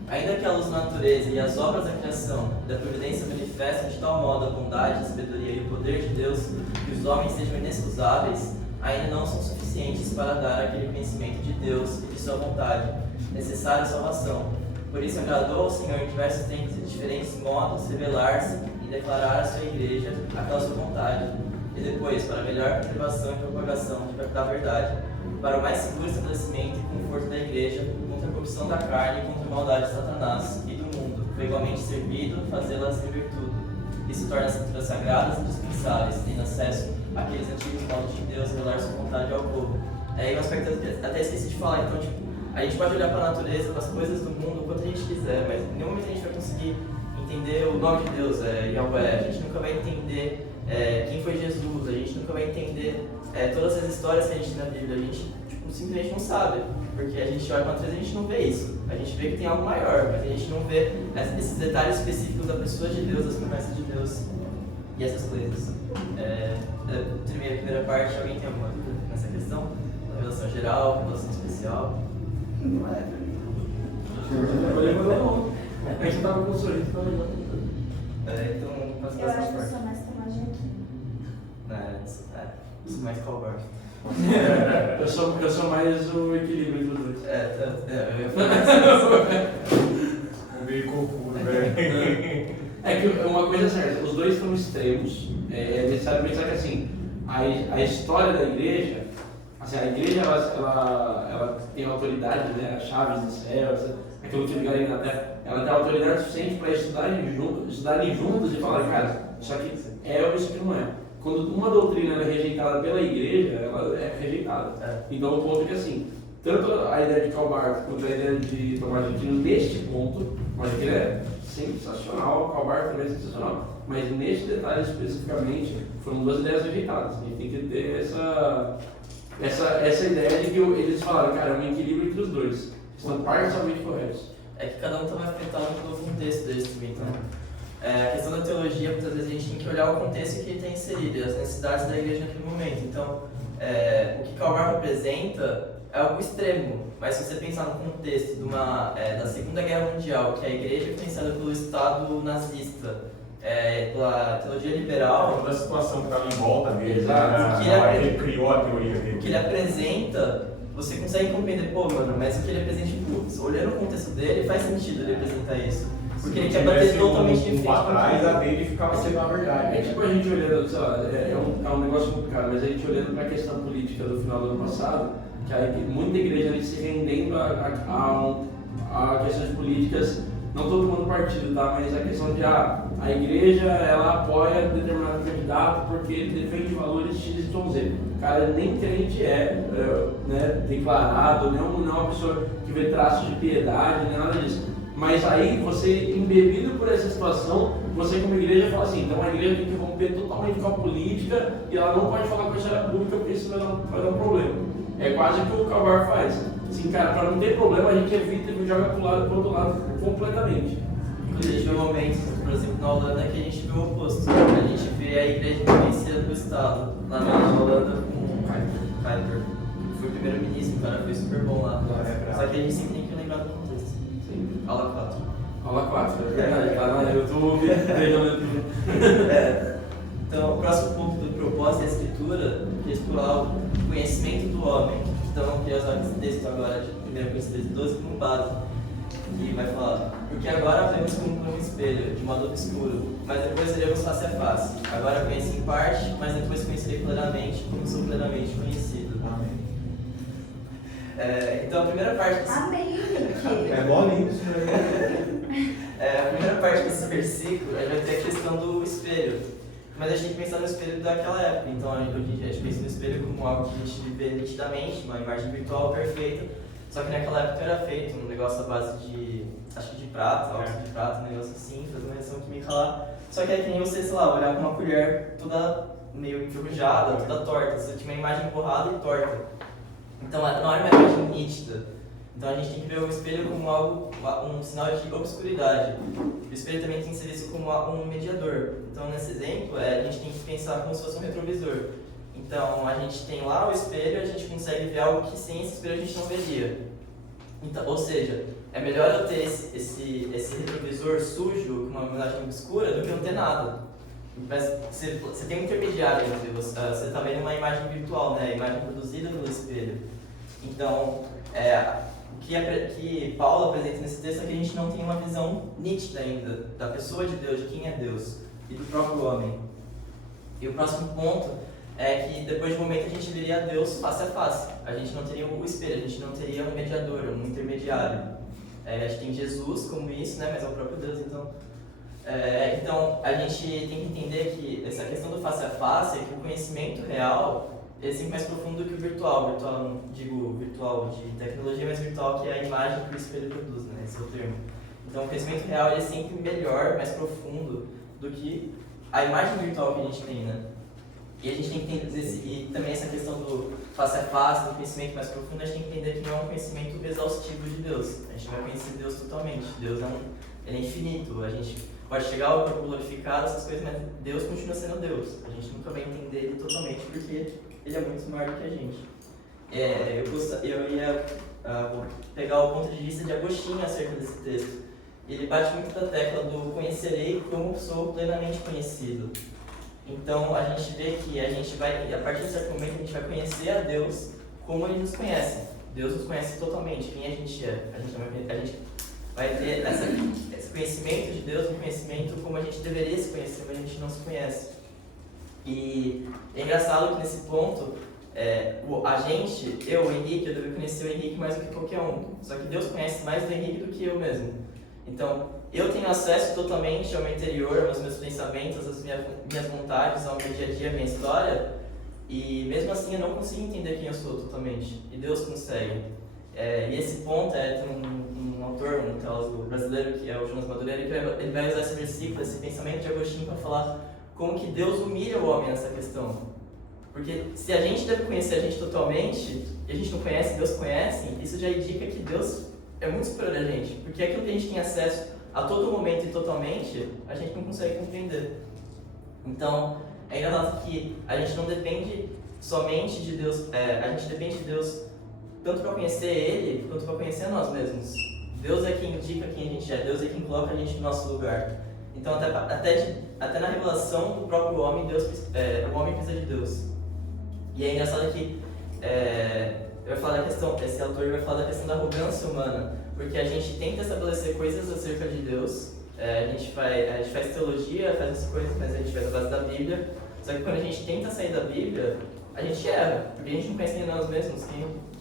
ainda que a luz da natureza e as obras da criação e da providência manifestem de tal modo a bondade, a sabedoria e o poder de Deus que os homens sejam inexcusáveis, ainda não são suficientes para dar aquele conhecimento de Deus e de sua vontade, necessária à salvação. Por isso agradou ao Senhor em diversos tempos e de diferentes modos revelar-se e declarar à sua igreja aquela sua vontade, e depois para a melhor preservação e propagação da verdade, para o mais seguro estabelecimento e conforto da igreja contra a corrupção da carne e contra a maldade de Satanás e do mundo, foi igualmente servido fazê-las em virtude. Isso torna as escrituras sagradas indispensáveis, tendo acesso àqueles antigos modos de Deus revelar sua vontade ao povo. É um aspecto que até esqueci de falar. Então, a gente pode olhar para a natureza, para as coisas do mundo, o quanto a gente quiser, mas em nenhum momento a gente vai conseguir entender o nome de Deus, Yahweh. A gente nunca vai entender quem foi Jesus, a gente nunca vai entender todas as histórias que a gente tem na Bíblia. A gente simplesmente não sabe, porque a gente olha para a natureza e a gente não vê isso. A gente vê que tem algo maior, mas a gente não vê esses detalhes específicos da pessoa de Deus, das promessas de Deus. e essas coisas. Primeira parte, alguém tem alguma dúvida nessa questão? Revelação geral, revelação especial? Não é pra mim. A gente tava com um sorriso pra levar. Então, posso Eu passar acho que eu parte. sou mais Tomás aqui. Sou mais Calbar. Eu sou mais o equilíbrio dos dois. Eu ia falar Meio confuso, velho. É que uma coisa é certa, os dois são extremos. É necessário pensar que assim, a história da igreja, assim, a igreja ela tem autoridade, né? As chaves do céu, aquilo que ligaria na terra, ela tem autoridade suficiente para estudarem juntos e falar, cara, isso aqui é ou isso aqui não é. Quando uma doutrina é rejeitada pela igreja, ela é rejeitada. Então o ponto é que assim, tanto a ideia de Karl Barth quanto a ideia de Tomás de Aquino neste ponto, Tomás de Aquino é sensacional, Karl Barth também é sensacional, mas neste detalhe especificamente foram duas ideias rejeitadas. A gente tem que ter essa ideia de que eles falaram, cara, é um equilíbrio entre os dois, estão parcialmente corretos. É que cada um vai afetar um novo contexto desse também, então. A questão da teologia, muitas vezes a gente tem que olhar o contexto que ele está inserido e as necessidades da igreja naquele momento. Então, o que Karl Barth representa é algo extremo, mas se você pensar no contexto da Segunda Guerra Mundial, que a igreja é influenciada pelo Estado nazista, pela teologia liberal, Toda a situação que estava em volta dele, Exato. na hora que ele criou a teoria o dele. que ele apresenta, você consegue compreender, pô, mano, mas o que ele apresenta, tipo, olhando o contexto dele, faz sentido ele apresentar isso. Porque ele quer bater totalmente de frente para com trás, aquilo. a dele ficava sendo a verdade. É tipo a gente olhando, sei lá, é um negócio complicado, mas a gente olhando para a questão política do final do ano passado, que aí muita igreja ali se rendendo a questões políticas, não todo mundo partido, tá? Mas a questão de a igreja ela apoia determinado candidato porque ele defende valores X, Y, Z. O cara nem crente né, declarado, não é uma pessoa que vê traços de piedade, nem nada disso. Mas aí você, embebido por essa situação, você como igreja fala assim, então a igreja tem que romper totalmente com a política e ela não pode falar com a história pública porque isso vai dar um problema. É quase o que o Karl Barth faz. Assim, cara, para não ter problema a gente evita e joga pro outro lado completamente. A gente vê momentos, por exemplo, na Holanda, que a gente vê o oposto. A gente vê a igreja influenciada do Estado. Lá na Holanda, com o Kuyper, que foi o primeiro-ministro, o cara foi super bom lá. Só que a gente sempre tem que lembrar do contexto. Sim. Aula 4. Aula 4, é verdade, tá no YouTube, Então, o próximo ponto do propósito da escritura é explorar o conhecimento do homem. Então, eu queria usar esse texto agora de 1 Coríntios 12 como base. Que vai falar, porque agora vemos como por um espelho, de modo obscuro, mas depois veremos face a face. Agora conheço em parte, mas depois conhecerei plenamente, como sou plenamente conhecido. Amém. Então, a primeira parte desse... Amém, gente. É mó lindo isso, né? A primeira parte desse versículo, a gente vai ter a questão do espelho. Mas a gente tem que pensar no espelho daquela época. Então, hoje em dia, a gente pensa no espelho como algo que a gente vê nitidamente, uma imagem virtual perfeita. Só que naquela época era feito um negócio à base de, acho que de prata, óxido de prata, um negócio assim, fazer uma reação química lá. Só que é que nem você, sei lá, olhar com uma colher toda meio enferrujada, toda torta. Você tinha uma imagem borrada e torta. Então, não é uma imagem nítida. Então, a gente tem que ver o espelho como algo, um sinal de obscuridade. O espelho também tem que ser visto como um mediador. Então, nesse exemplo, a gente tem que pensar como se fosse um retrovisor. Então, a gente tem lá o espelho, a gente consegue ver algo que sem esse espelho a gente não veria. Então, ou seja, é melhor eu ter esse retrovisor sujo, com uma imagem obscura, do que não ter nada. Mas você tem um intermediário entre você está vendo uma imagem virtual, né? A imagem produzida pelo espelho. Então, o que Paulo apresenta nesse texto é que a gente não tem uma visão nítida ainda da pessoa de Deus, de quem é Deus e do próprio homem. E o próximo ponto é que depois de um momento a gente veria Deus face a face. A gente não teria o espelho, a gente não teria um mediador, um intermediário. A gente tem Jesus como isso, né? Mas é o próprio Deus, então... Então, a gente tem que entender que essa questão do face a face é que o conhecimento real é sempre mais profundo do que o virtual. Virtual, não digo virtual de tecnologia, mas virtual que é a imagem que o espelho produz, né? Esse é o termo. Então, o conhecimento real é sempre melhor, mais profundo do que a imagem virtual que a gente tem, né? E a gente tem que entender, e também essa questão do face a face, do conhecimento mais profundo, a gente tem que entender que não é um conhecimento exaustivo de Deus. A gente vai conhecer Deus totalmente. Deus ele é infinito. pode chegar ao corpo glorificado, essas coisas, mas Deus continua sendo Deus. A gente nunca vai entender ele totalmente, porque ele é muito maior do que a gente. Eu ia vou pegar o ponto de vista de Agostinho acerca desse texto. Ele bate muito na tecla do conhecerei como sou plenamente conhecido. Então a gente vê que a gente vai, a partir de certo momento, a gente vai conhecer a Deus como ele nos conhece. Deus nos conhece totalmente, quem a gente é. A gente vai ter esse conhecimento de Deus, um conhecimento como a gente deveria se conhecer, mas a gente não se conhece. E é engraçado que nesse ponto, o Henrique, eu devo conhecer o Henrique mais do que qualquer um. Só que Deus conhece mais do Henrique do que eu mesmo. Então, eu tenho acesso totalmente ao meu interior, aos meus pensamentos, às minhas vontades, ao meu dia a dia, à minha história. E mesmo assim eu não consigo entender quem eu sou totalmente. E Deus consegue. E esse ponto tem um autor, um teólogo brasileiro, que é o Jonas Madureira, ele vai usar esse versículo, esse pensamento de Agostinho para falar como que Deus humilha o homem nessa questão. Porque se a gente deve conhecer a gente totalmente, e a gente não conhece, Deus conhece, isso já indica que Deus é muito superior a gente. Porque aquilo que a gente tem acesso a todo momento e totalmente, a gente não consegue compreender. Então, é engraçado que a gente não depende somente de Deus, a gente depende de Deus tanto para conhecer Ele, quanto para conhecer a nós mesmos. Deus é quem indica quem a gente é, Deus é quem coloca a gente no nosso lugar. Então, até na revelação do próprio homem, o homem precisa de Deus. E é engraçado que esse autor vai falar da questão da arrogância humana, porque a gente tenta estabelecer coisas acerca de Deus, a gente faz teologia, faz essas coisas, mas a gente faz a base da Bíblia, só que quando a gente tenta sair da Bíblia, a gente erra, porque a gente não conhece nem nós mesmos,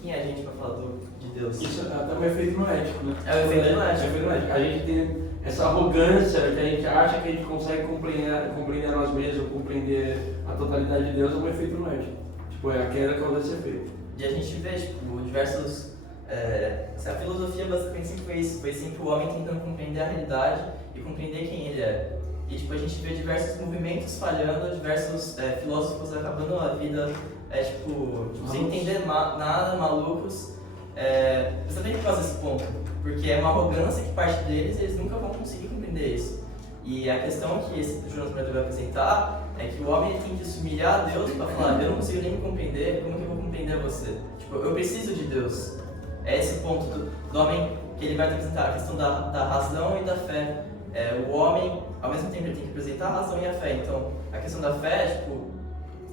quem é a gente para falar de Deus? Isso é até um efeito noético, né? É o efeito noético. A gente tem essa arrogância que a gente acha que a gente consegue compreender nós mesmos, compreender a totalidade de Deus, é um efeito noético. Tipo, é a queda que acontece efeito. E a gente vê, diversos... a filosofia basicamente sempre foi isso, foi sempre o homem tentando compreender a realidade e compreender quem ele é. E a gente vê diversos movimentos falhando, diversos filósofos acabando a vida, sem entender nada, malucos, justamente por causa desse ponto. Porque é uma arrogância que parte deles, eles nunca vão conseguir compreender isso. E a questão que esse Jonas Madureira vai apresentar é que o homem tem que se humilhar a Deus para falar, eu não consigo nem me compreender, como que eu vou compreender você? Eu preciso de Deus. É esse ponto do homem que ele vai apresentar, a questão da razão e da fé. O homem, ao mesmo tempo, ele tem que apresentar a razão e a fé. Então, a questão da fé,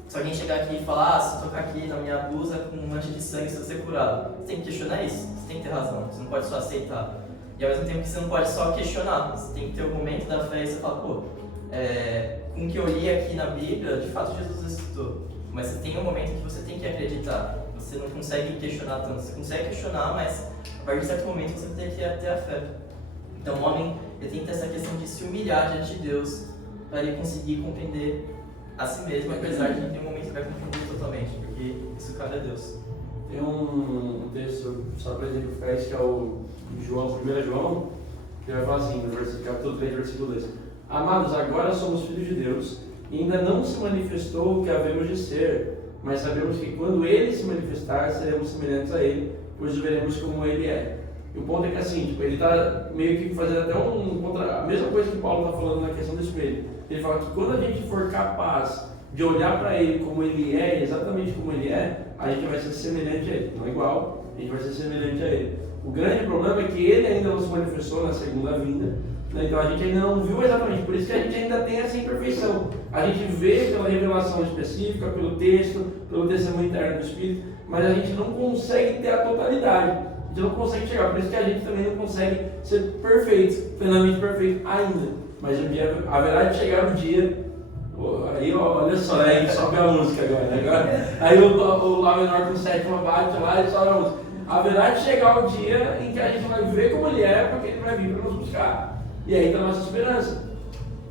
se alguém chegar aqui e falar, se tocar aqui na minha blusa com um mancha de sangue, você vai ser curado. Você tem que questionar isso, você tem que ter razão, você não pode só aceitar. E ao mesmo tempo que você não pode só questionar, você tem que ter o momento da fé e você fala, com o que eu li aqui na Bíblia, de fato Jesus ressuscitou. Mas você tem um momento que você tem que acreditar. Você não consegue questionar tanto. Você consegue questionar, mas a partir de certo momento você tem que ter a fé. Então o homem ele tem que ter essa questão de se humilhar diante de Deus para ele conseguir compreender a si mesmo, apesar de em um momento ele vai compreender totalmente, porque isso cabe a Deus. Tem um texto, só para exemplificar isso, que é o João, 1 João, que vai falar assim, no capítulo 3, versículo 2. Amados, agora somos filhos de Deus, e ainda não se manifestou o que havemos de ser, mas sabemos que quando Ele se manifestar, seremos semelhantes a Ele, pois o veremos como Ele é. E o ponto é que assim, ele está meio que fazendo até a mesma coisa que Paulo está falando na questão do espelho. Ele fala que quando a gente for capaz de olhar para Ele como Ele é, exatamente como Ele é, a gente vai ser semelhante a Ele. Não igual, a gente vai ser semelhante a Ele. O grande problema é que Ele ainda não se manifestou na segunda vinda, né? Então a gente ainda não viu exatamente, por isso que a gente ainda tem essa imperfeição. A gente vê pela revelação específica, pelo texto, pelo testemunho interno do Espírito, mas a gente não consegue ter a totalidade. A gente não consegue chegar, por isso que a gente também não consegue ser perfeito, plenamente perfeito ainda. Mas um dia haverá de chegar um dia, aí olha só, aí sobe a música agora. Aí o Lá menor com sétima bate lá e sobe a música. Haverá de chegar o dia em que a gente vai ver como Ele é, porque Ele vai vir para nos buscar. E aí está a nossa esperança.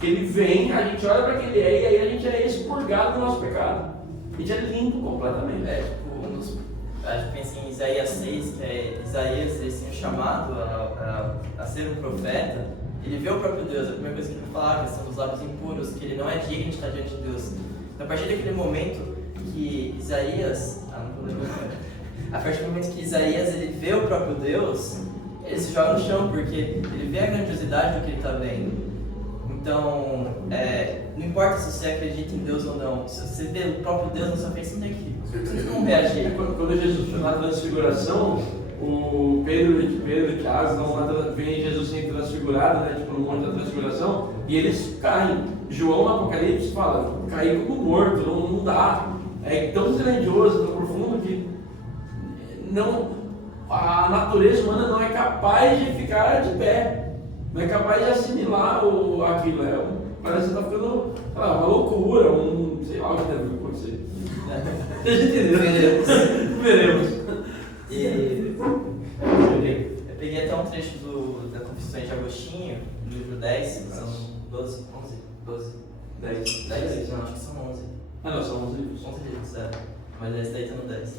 Que Ele vem, a gente olha para quem Ele é e aí a gente é expurgado do nosso pecado. A gente é limpo completamente. Acho que pensa em Isaías 6, que é Isaías ele sendo chamado a ser um profeta. Ele vê o próprio Deus, a primeira coisa que ele fala, a questão dos lábios impuros, que ele não é digno de estar diante de Deus. Então, a partir daquele momento que Isaías, a partir do momento que Isaías ele vê o próprio Deus, ele se joga no chão, porque ele vê a grandiosidade do que ele está vendo. Então, não importa se você acredita em Deus ou não, se você vê o próprio Deus na sua frente, você não tem que não reagir. Quando Jesus foi na transfiguração, o Pedro e Tiago estão lá, vem Jesus sendo transfigurado, né, tipo, no monte da transfiguração, e eles caem. João no Apocalipse fala, cair como morto, não dá. É tão grandioso, tão profundo que a natureza humana não é capaz de ficar de pé, não é capaz de assimilar aquilo. Parece que está ficando uma loucura, sei lá o que deve acontecer. A gente entendeu? Veremos. Eu peguei até um trecho da Confissões de Agostinho, do livro 10, são 12, 10? Não, acho que são 11. Não, são 11 livros. 11 livros, mas esse daí tá no 10.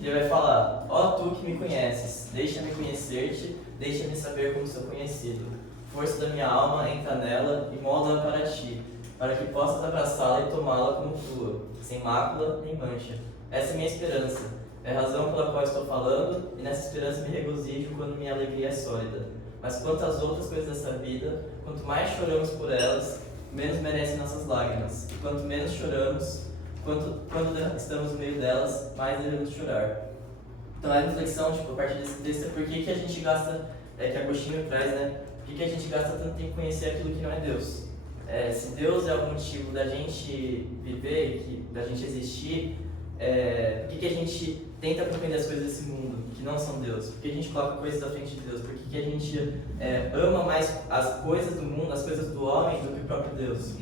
Que ele vai falar: ó tu que me conheces, deixa-me conhecer-te, deixa-me saber como sou conhecido. Força da minha alma, entra nela e molda-a para ti, para que possas abraçá-la e tomá-la como tua, sem mácula nem mancha. Essa é minha esperança, é a razão pela qual estou falando, e nessa esperança me regozijo quando minha alegria é sólida. Mas quanto às outras coisas dessa vida, quanto mais choramos por elas, menos merecem nossas lágrimas. E quanto menos choramos, quando estamos no meio delas, mais devemos chorar. Então a reflexão, a partir desse texto, é por que a gente gasta, que Agostinho traz, né? Por que a gente gasta tanto tempo em conhecer aquilo que não é Deus? Se Deus é o motivo da gente viver, da gente existir, por que a gente tenta compreender as coisas desse mundo que não são Deus? Por que a gente coloca coisas à frente de Deus? Por que a gente ama mais as coisas do mundo, as coisas do homem, do que o próprio Deus?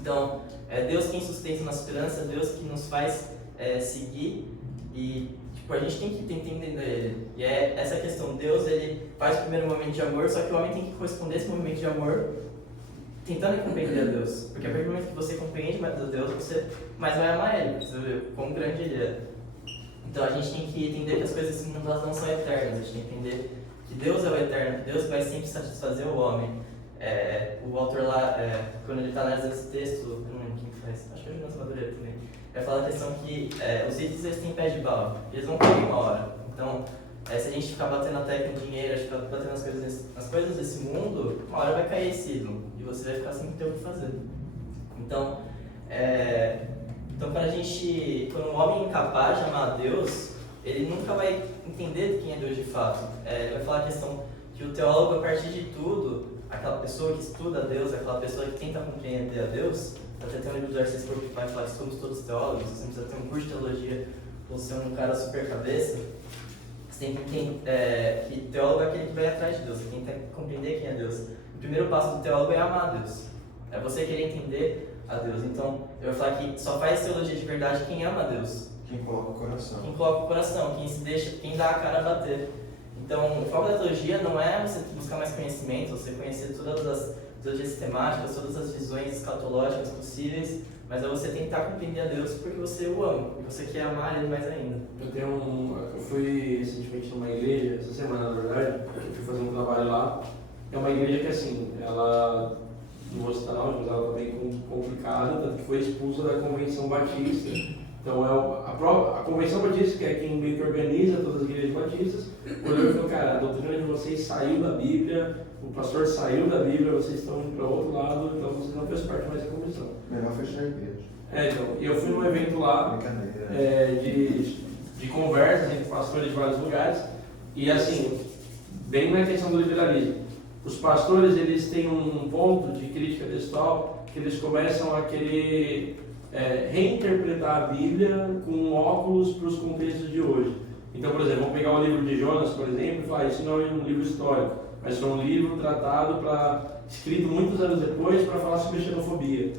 Então, é Deus quem sustenta nossa esperança, Deus que nos faz seguir, e a gente tem que entender Ele. E essa questão, Deus ele faz o primeiro momento de amor, só que o homem tem que corresponder a esse movimento de amor tentando compreender a Deus. Porque a partir do momento que você compreende mais a Deus, você mais vai amar Ele, você vê o quão grande Ele é. Então a gente tem que entender que as coisas desse mundo não são eternas, a gente tem que entender que Deus é o eterno, que Deus vai sempre satisfazer o homem. O autor lá, quando ele está analisando esse texto, eu não lembro quem faz, acho que é o Jonas Madureira também, vai falar a questão que os ritos eles têm pé de bala, eles vão cair uma hora. Então, se a gente ficar batendo na tecla no dinheiro, ficar batendo nas coisas desse mundo, uma hora vai cair esse ídolo e você vai ficar sem ter o que fazer. Então, quando um homem é incapaz de amar a Deus, ele nunca vai entender quem é Deus de fato. Ele vai falar a questão que o teólogo, a partir de tudo, aquela pessoa que estuda a Deus, aquela pessoa que tenta compreender a Deus, até tem um livro do Arcés Corpo que vai falar que somos todos teólogos, você não precisa ter um curso de teologia ou ser um cara super cabeça, você tem que entender que teólogo é aquele que vai atrás de Deus, você tenta compreender quem é Deus. O primeiro passo do teólogo é amar a Deus, é você querer entender a Deus. Então, eu vou falar que só faz teologia de verdade quem ama a Deus. Quem coloca o coração. Quem coloca o coração, quem dá a cara a bater. Então, o foco da teologia não é você buscar mais conhecimento, você conhecer todas as teologias sistemáticas, todas as visões escatológicas possíveis, mas é você tentar compreender a Deus porque você o ama, e você quer amar Ele mais ainda. Eu fui recentemente numa igreja, essa semana na verdade, eu fui fazer um trabalho lá. É uma igreja que assim, ela, não vou citar não, mas ela está bem complicada, tanto que foi expulsa da Convenção Batista. Então a Convenção Batista, que é quem meio que organiza todas as igrejas batistas, olhou e falou: cara, a doutrina de vocês saiu da Bíblia, o pastor saiu da Bíblia, vocês estão indo para outro lado, então vocês não fazem parte mais da convenção. Melhor fechar a igreja. Então, e eu fui num evento lá de conversas entre pastores de vários lugares, e assim, bem na questão do liberalismo. Os pastores, eles têm um ponto de crítica textual que eles começam a querer reinterpretar a Bíblia com óculos para os contextos de hoje. Então, por exemplo, vamos pegar o livro de Jonas, por exemplo, e falar: isso não é um livro histórico, mas foi um livro escrito muitos anos depois para falar sobre xenofobia.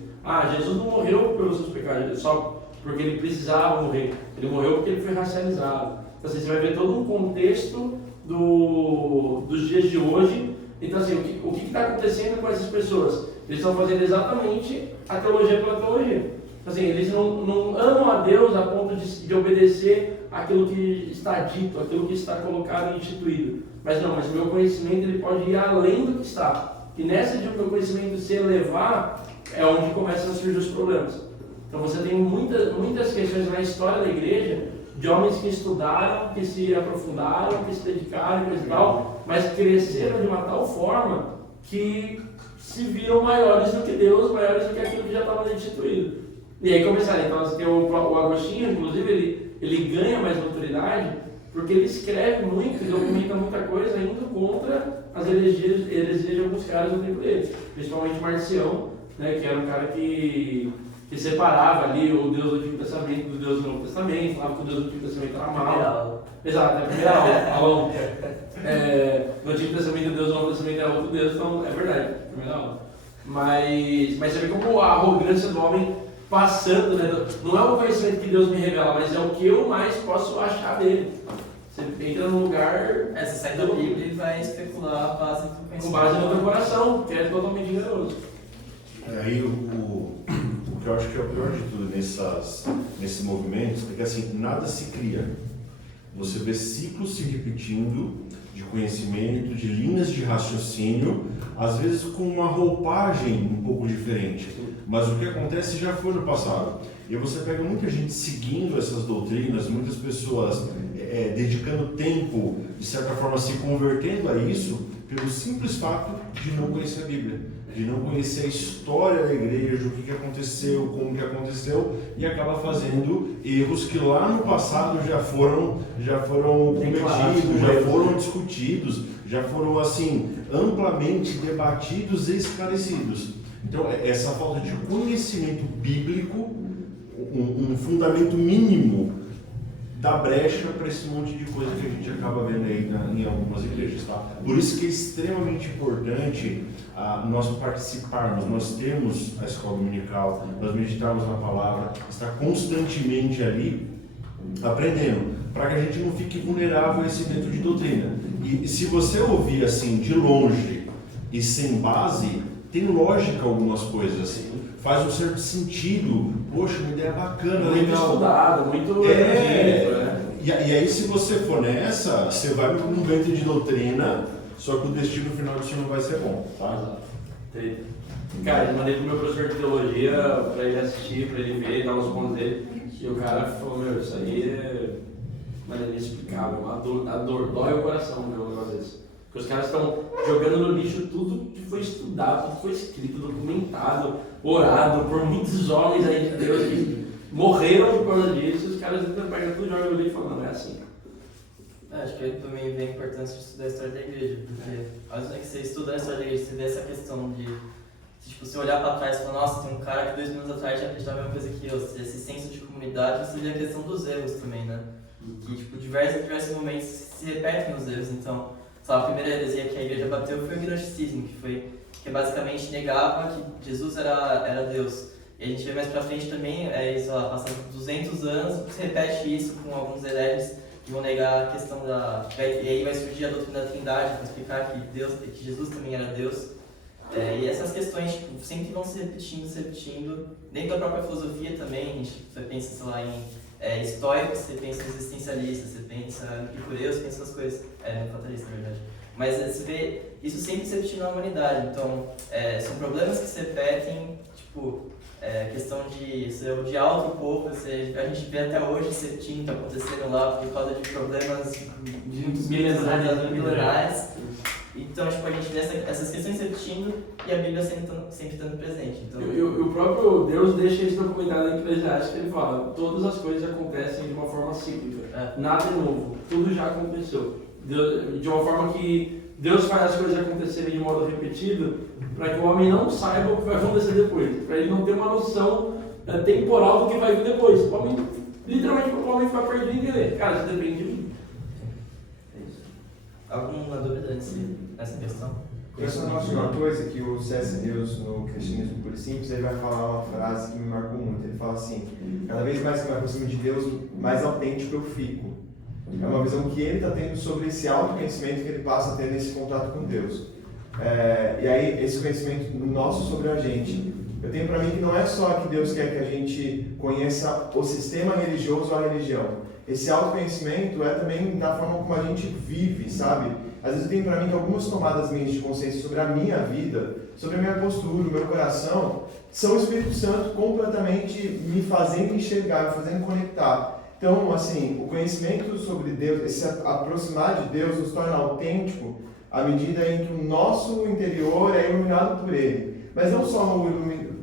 Jesus não morreu pelos seus pecados, só porque ele precisava morrer. Ele morreu porque ele foi racializado. Então, assim, você vai ver todo um contexto dos dias de hoje. Então, assim, o que está acontecendo com essas pessoas? Eles estão fazendo exatamente a teologia pela teologia. Assim, eles não amam a Deus a ponto de obedecer aquilo que está dito, aquilo que está colocado e instituído. Mas o meu conhecimento ele pode ir além do que está. E nessa de o meu conhecimento se elevar, é onde começam a surgir os problemas. Então você tem muitas questões na história da igreja de homens que estudaram, que se aprofundaram, que se dedicaram e tal, mas cresceram de uma tal forma que se viram maiores do que Deus, maiores do que aquilo que já estava instituído. E aí começaram, então você tem o Agostinho, inclusive, ele ganha mais autoridade porque ele escreve muito e documenta muita coisa indo contra as heresias de alguns caras do tempo dele, principalmente Marcião, né, que era um cara que separava ali o Deus do Antigo Testamento do Deus do Novo Testamento, falava que o Deus do Antigo Testamento era mal. Exato, é a primeira aula. No Antigo Testamento o Deus do Novo Testamento era outro Deus, então é verdade, primeira aula. Mas você vê como a arrogância do homem passando, né? Não é o conhecimento que Deus me revela, mas é o que eu mais posso achar dele. Você entra num lugar. Você sai da Bíblia e vai especular com base no teu coração, que é totalmente generoso. Aí o que eu acho que é o pior de tudo nesses movimentos é que assim, nada se cria. Você vê ciclos se repetindo de conhecimento, de linhas de raciocínio, às vezes com uma roupagem um pouco diferente. Mas o que acontece já foi no passado. E você pega muita gente seguindo essas doutrinas, muitas pessoas dedicando tempo, de certa forma se convertendo a isso, pelo simples fato de não conhecer a Bíblia, de não conhecer a história da igreja, o que aconteceu, como que aconteceu, e acaba fazendo erros que lá no passado já foram cometidos, já foram discutidos, já foram assim amplamente debatidos e esclarecidos. Então essa falta de conhecimento bíblico, um fundamento mínimo, dá brecha para esse monte de coisa que a gente acaba vendo aí em algumas igrejas, tá? Por isso que é extremamente importante nós participarmos, nós termos a escola dominical, nós meditarmos na palavra, estar constantemente ali aprendendo, para que a gente não fique vulnerável a esse dentro de doutrina. E se você ouvir assim de longe e sem base, tem lógica algumas coisas assim. Faz um certo sentido, poxa, uma ideia bacana, muito legal. Estudado, muito E aí se você for nessa, você vai num ventre de doutrina, só que o destino final disso não vai ser bom, tá? Cara, eu mandei pro meu professor de teologia pra ele assistir, pra ele ver, dar os pontos dele, e o cara falou, meu, isso aí é inexplicável, a dor dói o coração, meu, um negócio desse. Porque os caras estão jogando no lixo tudo que foi estudado, tudo foi escrito, documentado, orado por muitos homens aí de Deus que morreram por causa disso, e os caras pegam tudo e jogam no lixo e falam, não é assim. Acho que aí também vem a importância de estudar a história da igreja, porque às vezes que você estuda a história da igreja, você vê essa questão de, tipo, você olhar para trás e falar, nossa, tem um cara que 2 anos atrás já acreditava a mesma coisa que eu, esse senso de comunidade, você vê a questão dos erros também, né? Que, tipo, diversos momentos se repetem os erros, então, sabe, a primeira heresia que a igreja bateu foi o gnosticismo, que basicamente negava que Jesus era Deus. E a gente vê mais pra frente também, passando 200 anos, se repete isso com alguns hereges que vão negar a questão e aí vai surgir a doutrina da Trindade para explicar que Jesus também era Deus. E essas questões tipo, sempre vão se repetindo. Dentro da própria filosofia também, a gente pensa, sei lá, em estoicos, você pensa em existencialistas, você pensa em epicureus, você pensa essas coisas. No fatalista, na verdade. Mas você vê isso sempre se repetindo na humanidade. Então, são problemas que se repetem, tipo, questão de você odiar outro povo, a gente vê até hoje esse tinto acontecendo lá por causa de problemas de milenares. Então, tipo, a gente vê essas questões se repetindo e a Bíblia sempre estando presente. Então... E o próprio Deus deixa isso documentado em Eclesiastes, que ele fala, todas as coisas acontecem de uma forma cíclica, nada é novo, tudo já aconteceu. Deus, de uma forma que Deus faz as coisas acontecerem de modo repetido, para que o homem não saiba o que vai acontecer depois, para ele não ter uma noção temporal do que vai vir depois. O homem, literalmente, o homem fica perdido em entender. Cara, isso depende de mim. Alguma dúvida nessa questão? Eu só noto uma coisa que o C.S. Lewis, no Cristianismo Puro e Simples, ele vai falar uma frase que me marcou muito. Ele fala assim, cada vez mais que eu me aproximo de Deus, mais autêntico eu fico. É uma visão que ele está tendo sobre esse autoconhecimento que ele passa a ter nesse contato com Deus. E aí, esse conhecimento nosso sobre a gente. Eu tenho para mim que não é só que Deus quer que a gente conheça o sistema religioso ou a religião. Esse autoconhecimento é também da forma como a gente vive, sabe? Às vezes eu tenho para mim que algumas tomadas minhas de consciência sobre a minha vida, sobre a minha postura, o meu coração, são o Espírito Santo completamente me fazendo enxergar, me fazendo conectar. Então, assim, o conhecimento sobre Deus, esse aproximar de Deus nos torna autêntico, à medida em que o nosso interior é iluminado por Ele. Mas não só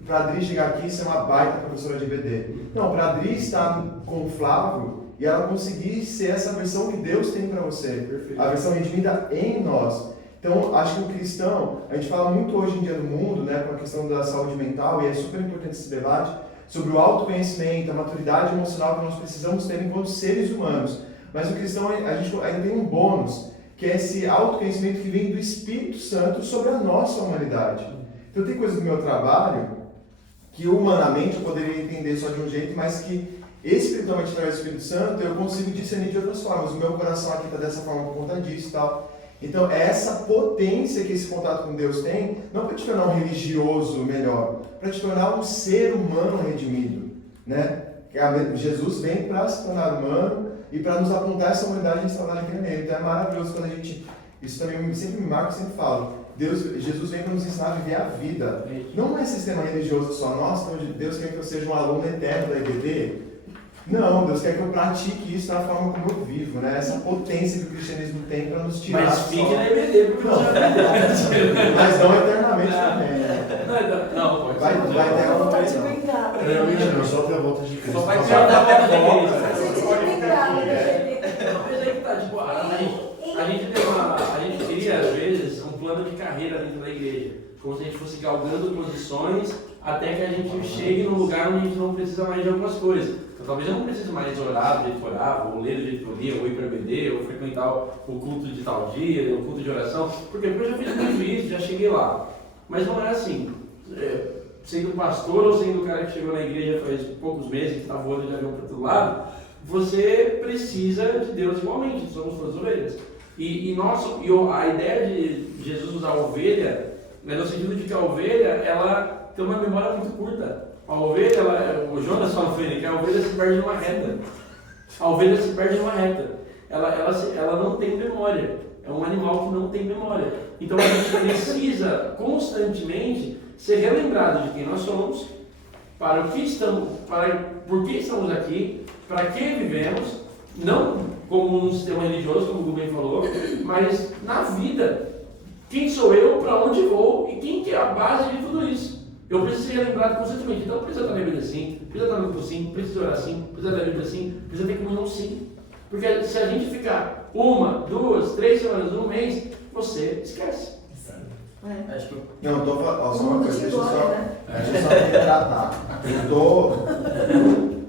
para a Adri chegar aqui e ser uma baita professora de EBD. Não, para a Adri estar com o Flávio e ela conseguir ser essa versão que Deus tem para você. Perfeito. A versão redimida em nós. Então, acho que o cristão, a gente fala muito hoje em dia no mundo, né, com a questão da saúde mental, e é super importante esse debate, sobre o autoconhecimento, a maturidade emocional que nós precisamos ter enquanto seres humanos. Mas o cristão, a gente ainda tem um bônus, que é esse autoconhecimento que vem do Espírito Santo sobre a nossa humanidade. Então, tem coisas do meu trabalho que humanamente eu poderia entender só de um jeito, mas que espiritualmente, através do Espírito Santo, eu consigo discernir de outras formas. O meu coração aqui está dessa forma por conta disso e tal. Então, é essa potência que esse contato com Deus tem, não para te tornar um religioso melhor, para te tornar um ser humano redimido, né? Jesus vem para se tornar humano e para nos apontar essa humanidade e instalar naquele nele. Então, é maravilhoso quando a gente, isso também sempre me marca, sempre falo, Jesus vem para nos ensinar a viver a vida. Não é sistema religioso só, nossa, Deus quer que eu seja um aluno eterno da EBD. Não, Deus quer que eu pratique isso da forma como eu vivo, né? Essa potência que o cristianismo tem para nos tirar. Mas fique na EBD, porque não. Mas não eternamente também. Não, pode Vai ter Não uma pode vez, não. brincar. Realmente não, só até a volta de Cristo. Só vai ter Só- até a volta de A Cristo. gente pode brincar, né? Mas aí que tá, tipo, a gente cria, às vezes, um plano de carreira dentro da igreja. Como se a gente fosse galgando posições até que a gente chegue num lugar onde a gente não precisa mais de algumas coisas. Então, talvez eu não precise mais orar do jeito que orava, ou ler do jeito que eu lia, ou ir para BD, ou frequentar o culto de tal dia, o culto de oração. Por quê? Porque eu já fiz muito isso, já cheguei lá. Mas não é assim. Sendo pastor ou sendo o cara que chegou na igreja faz poucos meses, que está voando de avião para todo lado, você precisa de Deus igualmente, somos todas ovelhas. A ideia de Jesus usar a ovelha é no sentido de que a ovelha ela tem uma memória muito curta. A ovelha, o Jonas fala que a ovelha se perde numa reta. A ovelha se perde numa reta. Ela não tem memória. É um animal que não tem memória. Então a gente precisa constantemente ser relembrado de quem nós somos, para o que estamos, por que estamos aqui, para que vivemos, não como um sistema religioso, como o Rubem falou, mas na vida. Quem sou eu, para onde vou e quem que é a base de tudo isso. Eu preciso ser lembrado constantemente. Então precisa estar na Bíblia sim, precisa estar no grupo sim, precisa orar sim, precisa da Bíblia sim, precisa ter comunhão sim. Porque se a gente ficar 1, 2, 3 semanas, um mês, você esquece. Acho que Não, tô falando, só uma Mundo coisa, de deixa eu glória, só né? tratar. Eu tô,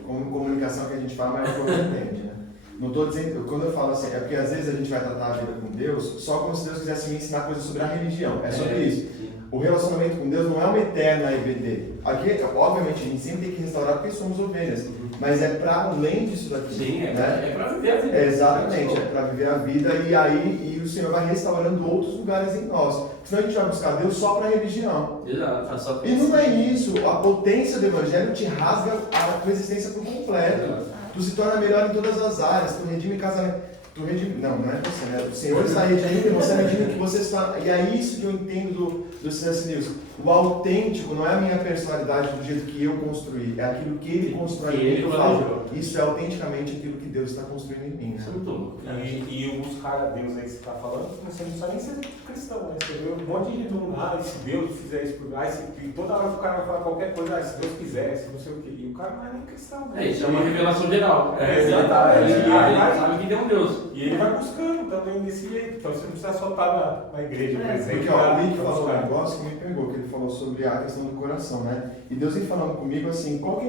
como comunicação que a gente fala, mas o povo entende, né? Não estou dizendo, quando eu falo assim, é porque às vezes a gente vai tratar a vida com Deus só como se Deus quisesse me ensinar coisas sobre a religião. É sobre isso. O relacionamento com Deus não é uma eterna EBD. Aqui, obviamente, a gente sempre tem que restaurar porque somos ovelhas. Mas é para além disso daqui. Sim, né? é para viver a vida. Exatamente, é para viver a vida e o Senhor vai restaurando outros lugares em nós. Senão a gente vai buscar Deus só para a religião. Exato. E não é isso. A potência do Evangelho te rasga a tua existência por completo. Tu se torna melhor em todas as áreas. Tu redime casamento. Não é você, né? O Senhor está redimindo e você redime que você está. E é isso que eu entendo do C.S. Lewis. O autêntico não é a minha personalidade do jeito que eu construí, é aquilo que ele constrói em mim. Eu falo, isso é autenticamente aquilo que Deus está construindo em mim. Né? Isso é muito louco. E o buscar a Deus aí que você está falando, você não precisa nem ser cristão, né? Você vê um monte de gente falando, se Deus fizer isso por nós, e toda hora o cara vai falar qualquer coisa, se Deus quiser, se não sei o que. E o cara não é nem cristão, né? Isso é uma revelação geral. Exatamente. Ele sabe que tem um Deus. E ele vai buscando também desse jeito. Então você não precisa só estar na igreja presente. Porque o Nick falou um negócio que me pegou, que ele falou sobre a questão do coração, né? E Deus vem falando comigo assim, por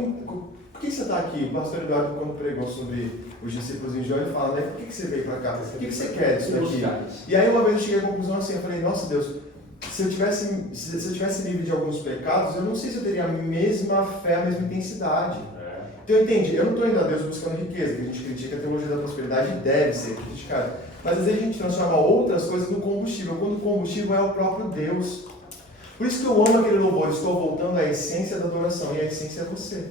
que você está aqui? O pastor Eduardo, quando pregou sobre os discípulos em Jó, ele fala, né? Por que você veio para cá? O que você quer disso daqui? E aí uma vez eu cheguei à conclusão assim, eu falei, nossa Deus, se eu tivesse livre de alguns pecados, eu não sei se eu teria a mesma fé, a mesma intensidade. Então entende, eu não estou indo a Deus buscando riqueza, que a gente critica a teologia da prosperidade e deve ser criticada. Mas às vezes a gente transforma outras coisas no combustível, quando o combustível é o próprio Deus. Por isso que eu amo aquele louvor, estou voltando à essência da adoração, e a essência é você.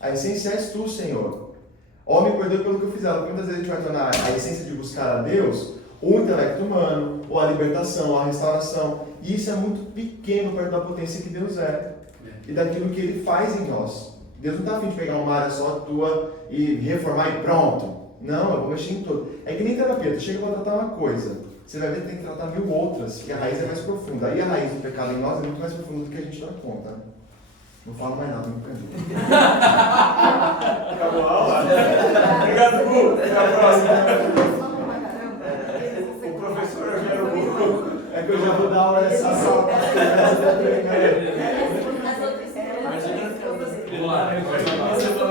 A essência és tu, Senhor. Ó, me perdoe pelo que eu fiz. Muitas vezes a gente vai tornar a essência de buscar a Deus o intelecto humano, ou a libertação, ou a restauração. E isso é muito pequeno perto da potência que Deus é. E daquilo que Ele faz em nós. Deus não está a fim de pegar uma área só tua e reformar e pronto. Não, eu vou mexer em tudo. É que nem terapia, tu chega para tratar uma coisa. você vai ver que tem que tratar 1000 outras, que a raiz é mais profunda. Aí a raiz do pecado em nós é muito mais profunda do que a gente dá conta. Né? Não falo mais nada, não perdi. Acabou a aula? Obrigado, Bu. Até a próxima. O professor Eugênio Bu. É que eu já vou dar aula nessa sala. Vamos lá. Imagina esses dois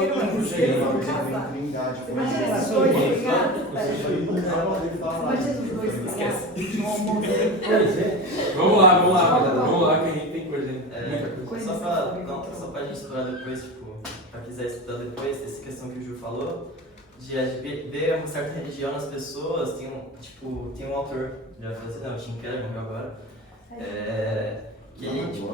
brigados. Imagina os dois brigados. Pois é. Vamos lá, que a gente tem coisa. Muita coisa. Só pra gente estudar depois, tipo, pra quiser estudar depois, essa questão que o Ju falou, de ver uma certa religião nas pessoas, tem um autor, já falei assim, não, o Tim Keller morreu agora, que ele, tipo,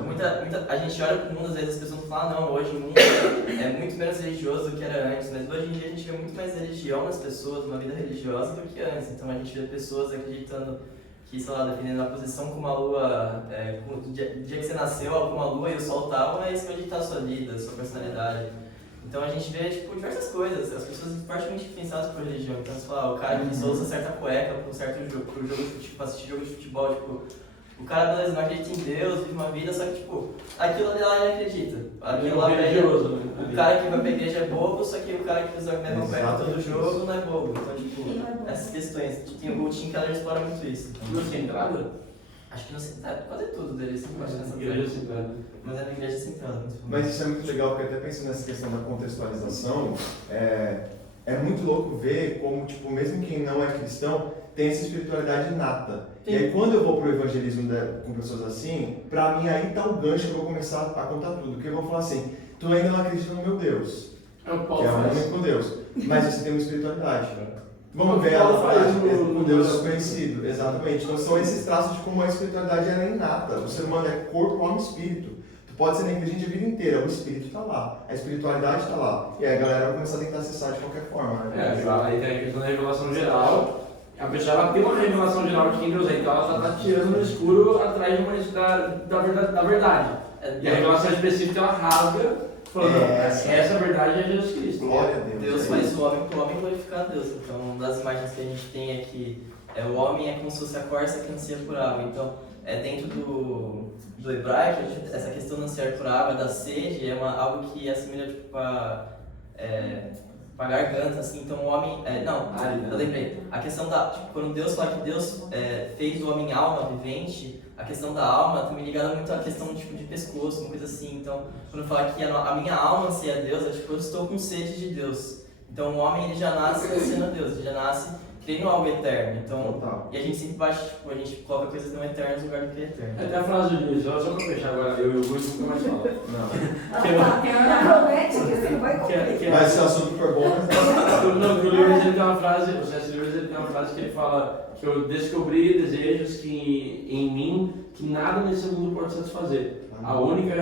a gente olha pro mundo, às vezes as pessoas falam, não, hoje o mundo é muito menos religioso do que era antes, mas hoje em dia a gente vê muito mais religião nas pessoas, uma vida religiosa do que antes, então a gente vê pessoas acreditando que, sei lá, dependendo da posição como a lua, do dia que você nasceu, como a lua e o sol estavam, é isso que vai ditar a sua vida, a sua personalidade. Então a gente vê, tipo, diversas coisas, as pessoas fortemente influenciadas por religião. Então, sei lá, o cara que só usa certa cueca para assistir jogo de futebol, tipo, o cara, beleza, não acredita em Deus, vive uma vida, só que, tipo, aquilo ali lá ele acredita. Aquilo lá religioso, né? O cara que vai pra igreja é bobo, só que o cara que usa a mesma cueca todo jogo não é bobo. Então, tipo, essas questões. O Tim Keller explora muito isso. Não centrado? Acho que não sei, quase tudo dele, assim, acho nessa Igreja centrada. Mas é na igreja centrada. Mas isso é muito legal, porque até pensando nessa questão da contextualização, é muito louco ver como, tipo, mesmo quem não é cristão, tem essa espiritualidade inata. Sim. E aí quando eu vou pro evangelismo com pessoas assim, pra mim aí tá o gancho que eu vou começar a contar tudo. Porque eu vou falar assim, tu ainda não acredita no meu Deus, É o que Paulo é o faz. único Deus, mas você tem uma espiritualidade. Vamos O ver Paulo ela faz faz no- com Deus desconhecido, exatamente. Então são esses traços de como a espiritualidade é inata. O ser humano é corpo, alma e espírito. Tu pode ser negligente a vida inteira, o espírito está lá, a espiritualidade está lá. E aí a galera vai começar a tentar acessar de qualquer forma. Né? Aí tem a questão da revelação geral. A pessoa ela tem uma revelação geral de quem Deus é, então ela está tirando no escuro atrás de da verdade. E a revelação específica ela rasga, falando, essa verdade é Jesus Cristo. Glória a Deus. Deus faz o homem para o homem glorificar a Deus. Então, uma das imagens que a gente tem aqui, o homem é como se fosse a corça que anseia por água. Então, dentro do hebraico, essa questão do ansiar por água, da sede, algo que assemelha tipo, pra garganta, assim. Então, o homem... eu lembrei. A questão da... Tipo, quando Deus fala que Deus fez o homem alma vivente, a questão da alma também ligada muito à questão tipo, de pescoço, uma coisa assim. Então, quando fala que a minha alma anseia a Deus, é tipo, eu estou com sede de Deus. Então, o homem ele já nasce ansiando a Deus, ele já nasce querendo algo eterno. Então, Total. e a gente sempre bate, tipo, a gente coloca coisas não eternas no lugar do que é eterno. Até a frase do Luiz, só pra fechar agora, eu e o Luiz nunca mais falo. Não. Ela promete que você não vai comer. Mas esse assunto for bom, mas Não, o Lewis ele tem uma frase, o C.S. Lewis ele tem uma frase que ele fala que eu descobri desejos que em mim que nada nesse mundo pode satisfazer. A única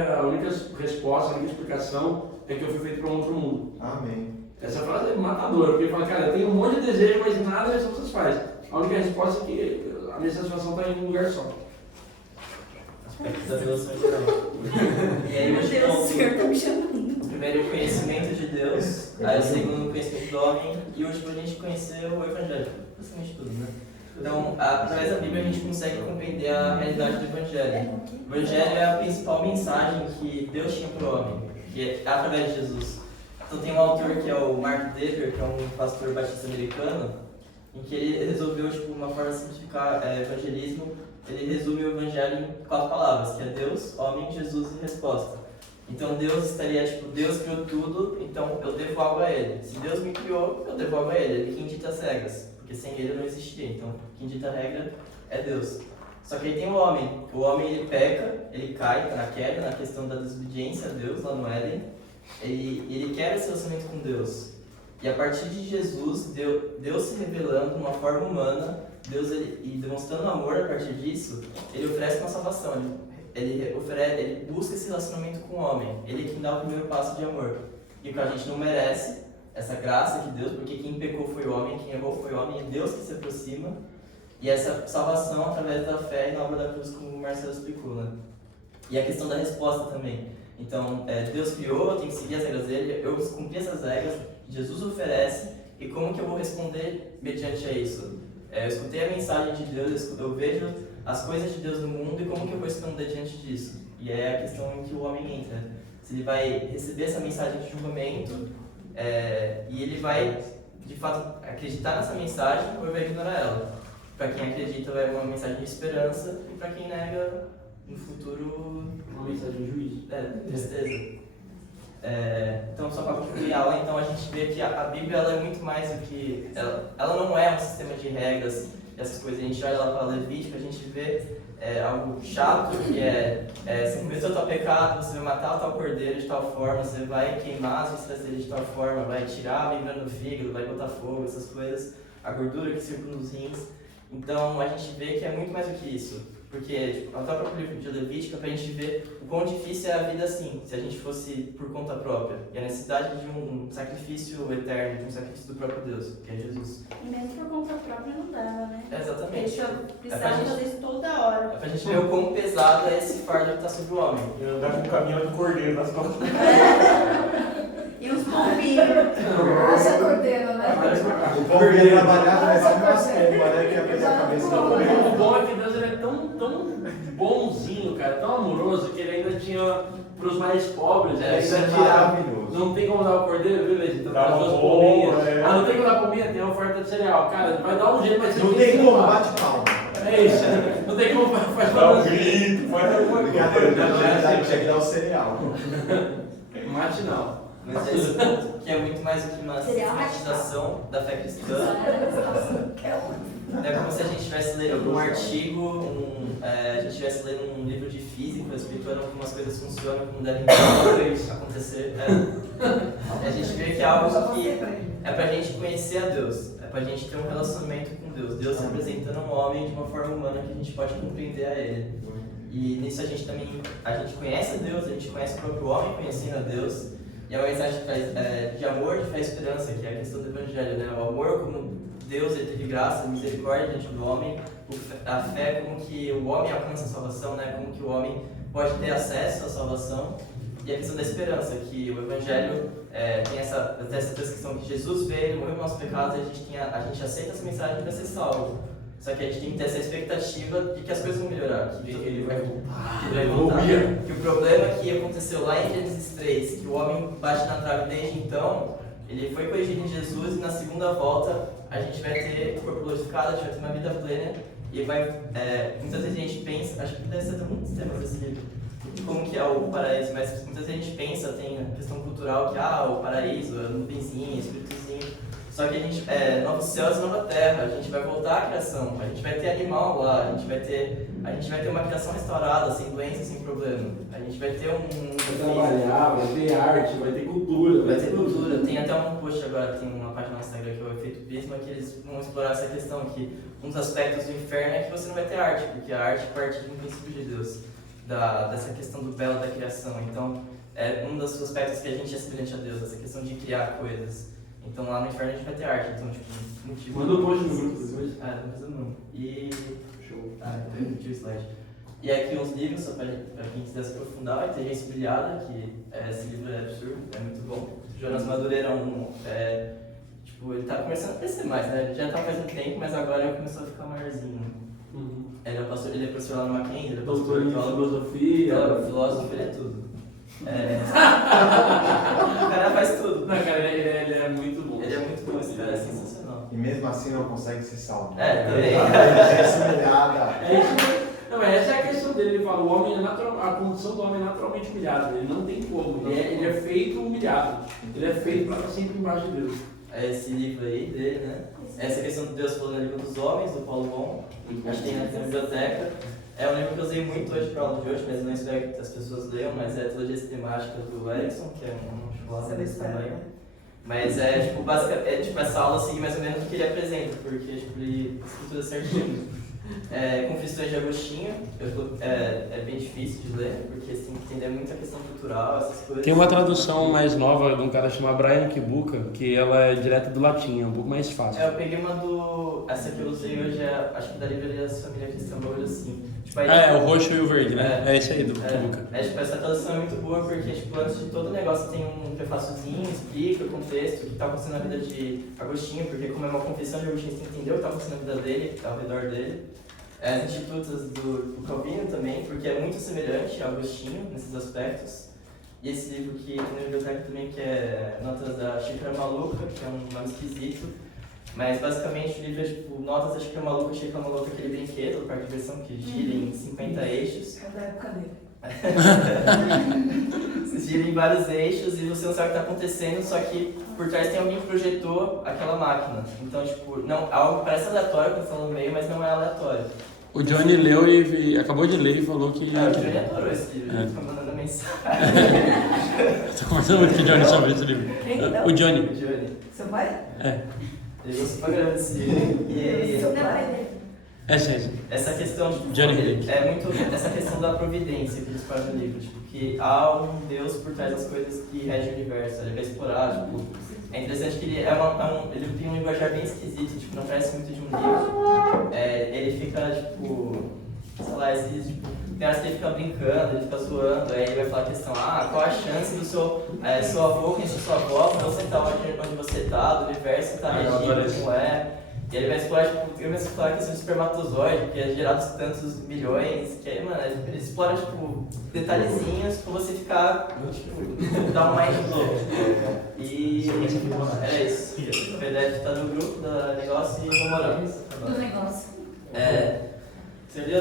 resposta, a única explicação é que eu fui feito para um outro mundo. amém. Essa frase é matadora, porque ele fala, cara, eu tenho um monte de desejo, mas nada me satisfaz. A única resposta é que a minha satisfação está em um lugar só. Aspectos da revelação geral. E aí, Meu hoje, Deus, o Senhor está me chamando. o primeiro é o conhecimento de Deus, aí o segundo o conhecimento do homem, e o último a gente conheceu o Evangelho. Basicamente tudo, né? Então, através da Bíblia a gente consegue compreender a realidade do Evangelho. O Evangelho é a principal mensagem que Deus tinha para o homem, que é através de Jesus. Então tem um autor que é o Mark Dever, que é um pastor batista americano, em que ele resolveu, tipo, uma forma de simplificar evangelismo, ele resume o Evangelho em 4 palavras, que é Deus, homem, Jesus e resposta. Então Deus estaria, tipo, Deus criou tudo, então eu devo algo a Ele. Se Deus me criou, eu devo algo a Ele. Ele quem dita as regras, porque sem Ele eu não existiria. Então quem dita a regra é Deus. Só que aí tem o homem ele peca, ele cai na queda, na questão da desobediência a Deus lá no Éden. Ele quer esse relacionamento com Deus. E a partir de Jesus, Deus se revelando de uma forma humana, e demonstrando amor a partir disso, ele oferece uma salvação. Ele busca esse relacionamento com o homem. Ele é quem dá o primeiro passo de amor. E o que a gente não merece, essa graça de Deus, porque quem pecou foi o homem, quem errou foi o homem, é Deus que se aproxima. E essa salvação através da fé e na obra da cruz, como o Marcelo explicou, né? E a questão da resposta também. Então, Deus criou, eu tenho que seguir as regras dele, eu cumpri essas regras, Jesus oferece, e como que eu vou responder mediante a isso? eu escutei a mensagem de Deus, eu vejo as coisas de Deus no mundo e como que eu vou responder diante disso. E é a questão em que o homem entra. Se ele vai receber essa mensagem de julgamento e ele vai, de fato, acreditar nessa mensagem ou ele vai ignorar ela. Para quem acredita, é uma mensagem de esperança e para quem nega, no futuro... Uma mensagem de juízo. Tristeza. Então, só para concluir a aula, então, a gente vê que a Bíblia ela é muito mais do que... Ela não é um sistema de regras, essas coisas. A gente olha lá para Levítico, a gente vê algo chato, que você cometeu tal pecado, você vai matar o tal cordeiro de tal forma, você vai queimar as vísceras dele de tal forma, vai tirar a membrana do fígado, vai botar fogo, essas coisas, a gordura que circula nos rins. Então, a gente vê que é muito mais do que isso. Porque até o próprio livro de Levítico é para a gente ver o quão difícil é a vida assim, se a gente fosse por conta própria. E a necessidade de um sacrifício eterno, de um sacrifício do próprio Deus, que é Jesus. E mesmo por conta própria não dava, né? Exatamente. Precisava fazer isso toda hora. É pra gente ver o quão pesado é esse fardo que está sobre o homem. E andar com o caminhão do cordeiro nas costas. E os pombinhos. Haja cordeiro, né? O povo ia trabalhar, mas sempre umas pompas, né? Que ia pegar a cabeça do povo. O bom é que Deus ele é tão bonzinho, cara, tão amoroso, que ele ainda tinha pros mais pobres. Isso é ainda maravilhoso. não tem como dar o cordeiro, beleza? Então Dá dá as uma duas boa, pombinhas. Ah, não tem como dar pombinha? Tem a oferta de cereal. Cara, vai dar um jeito, mas você Não tem como, bate palma. É isso. Não tem como faz Dá um barulho. grito, faz alguma Brincadeira, coisa. na verdade tinha que dar o cereal. Matinal. Mas é esse ponto, que é muito mais do que uma Seria sistematização da fé cristã. É como se a gente estivesse lendo um artigo, a gente estivesse lendo um livro de física, explicando como as coisas funcionam, como devem acontecer. A gente vê que é algo que é pra gente conhecer a Deus, é pra gente ter um relacionamento com Deus. Deus representando um homem de uma forma humana que a gente pode compreender a Ele. E nisso a gente conhece a Deus, a gente conhece o próprio homem conhecendo a Deus. E é uma mensagem de amor, de fé e esperança, que é a questão do Evangelho, né? O amor como Deus ele teve graça, misericórdia diante do homem, a fé como que o homem alcança a salvação, né? Como que o homem pode ter acesso à salvação, e a questão da esperança, que o Evangelho tem essa questão que Jesus veio, ele morreu pelos nossos pecados, e a gente aceita essa mensagem para ser salvo. Só que a gente tem que ter essa expectativa de que as coisas vão melhorar, que ele vai voltar. Que o problema que aconteceu lá em Gênesis 3, que o homem bate na trave desde então, ele foi corrigido em Jesus e na segunda volta a gente vai ter o corpo glorificado, a gente vai ter uma vida plena e vai, muitas vezes a gente pensa, acho que deve ser muitos temas desse livro, como que é o paraíso, mas muitas vezes a gente pensa, tem a questão cultural que o paraíso, a nuvenzinha, espíritozinho. Só que a gente, novos céus e nova terra, a gente vai voltar à criação, a gente vai ter animal lá, a gente vai ter uma criação restaurada, sem doença, sem problema. A gente vai ter Vai trabalhar, vai ter arte, vai ter cultura. Vai ter cultura. Tem até um post agora, tem uma página no Instagram que é o Efeito Prisma, que eles vão explorar essa questão, que um dos aspectos do inferno é que você não vai ter arte, porque a arte parte de um princípio de Deus, dessa questão do belo da criação. Então, é um dos aspectos que a gente é semelhante a Deus, essa questão de criar coisas. Então lá no inferno a gente vai ter arte, então tipo, motivo. Manda um post no grupo depois. Depois eu mando. E. Show. Então eu curti o slide. E aqui uns livros, só pra quem quiser se aprofundar, a Inteligência Brilhada, que esse livro é absurdo, é muito bom. Jonas Madureira tipo, ele tá começando a crescer mais, né? Ele já tá faz um tempo, mas agora ele começou a ficar maiorzinho. Uhum. Ele é professor lá no Mackenzie, ele é Doutor em teólogo, filosofia. filósofo, ele é tudo. O cara faz tudo. Não, cara, ele é muito bom. Ele é muito bom, esse cara é sensacional. E mesmo assim não consegue se salvar. Também. É isso. Não, mas essa é a questão dele. Ele fala, o homem a condição do homem é naturalmente humilhado. Ele não tem como. Ele é feito humilhado. Ele é feito para estar sempre embaixo de Deus. Esse livro aí dele, né? Essa questão de Deus falando no livro dos homens, do Paulo Bon. Acho que tem na biblioteca. É um livro que eu usei muito hoje para a aula de hoje, mas eu não espero que as pessoas leiam, mas é a Teologia Sistemática do Erickson, que é um chocolate desse tamanho. Mas tipo, essa aula seguir mais ou menos o que ele apresenta, porque tipo, ele escritura certinho. Confissões de Agostinho, é bem difícil de ler, porque você tem que entender muito a questão cultural, essas coisas. Tem uma tradução mais nova de um cara chamado Brian Kibuka, que ela é direto do latim, é um pouco mais fácil. Eu peguei uma essa que eu usei hoje, acho que da Livraria das Famílias Cristãs, assim. Tipo, aí, É, o roxo e o verde, né? É esse aí do Luca. tipo, essa tradução é muito boa porque, tipo, antes de todo o negócio tem um prefáciozinho, explica o contexto, o que está acontecendo na vida de Agostinho, porque como é uma confissão de Agostinho, você entendeu o que está acontecendo na vida dele, o que está ao redor dele. As institutas do Calvino também, porque é muito semelhante a Agostinho nesses aspectos. E esse livro que tem na biblioteca também, que é Notas da Xícara Maluca, que é um nome esquisito. Mas basicamente o livro é tipo Notas da Xícara Maluca, Xícara Maluca, aquele brinquedo, parte de diversão que gira em 50 eixos. É da época dele. Você gira em vários eixos e você não sabe o que está acontecendo, só que por trás tem alguém que projetou aquela máquina. Então, tipo, não, algo que parece aleatório quando está no meio, mas não é aleatório. O Johnny leu e acabou de ler e falou que... O Johnny adorou esse livro, ele fica mandando mensagem. Tô conversando muito com o Johnny sobre esse livro. Quem que não? O Johnny. O Johnny. Seu pai? É. Ele gostou pra caramba desse livro. E Seu pai? É sim. essa questão de Johnny Blake. é muito essa questão da providência que eles falam no livro, tipo, que há um Deus por trás das coisas que rege o universo. Ele vai explorar, tipo, é interessante que ele ele tem um linguajar bem esquisito, tipo, não parece muito de um livro. Ele fica, tipo, sei lá, tipo, tem horas que ele fica brincando, ele fica zoando, aí ele vai falar a questão, qual a chance do seu avô conhecer sua avó, pra você estar onde você está, do universo estar regido como é. E ele vai explorar, tipo, eu mesmo falar a questão de espermatozoide, que é gerado tantos milhões, que aí, mano, ele explora, tipo, detalhezinhos pra você ficar, tipo, dar um mais louco. E é isso. O PDF tá no grupo do negócio e vamos morar. Do negócio. Você viu?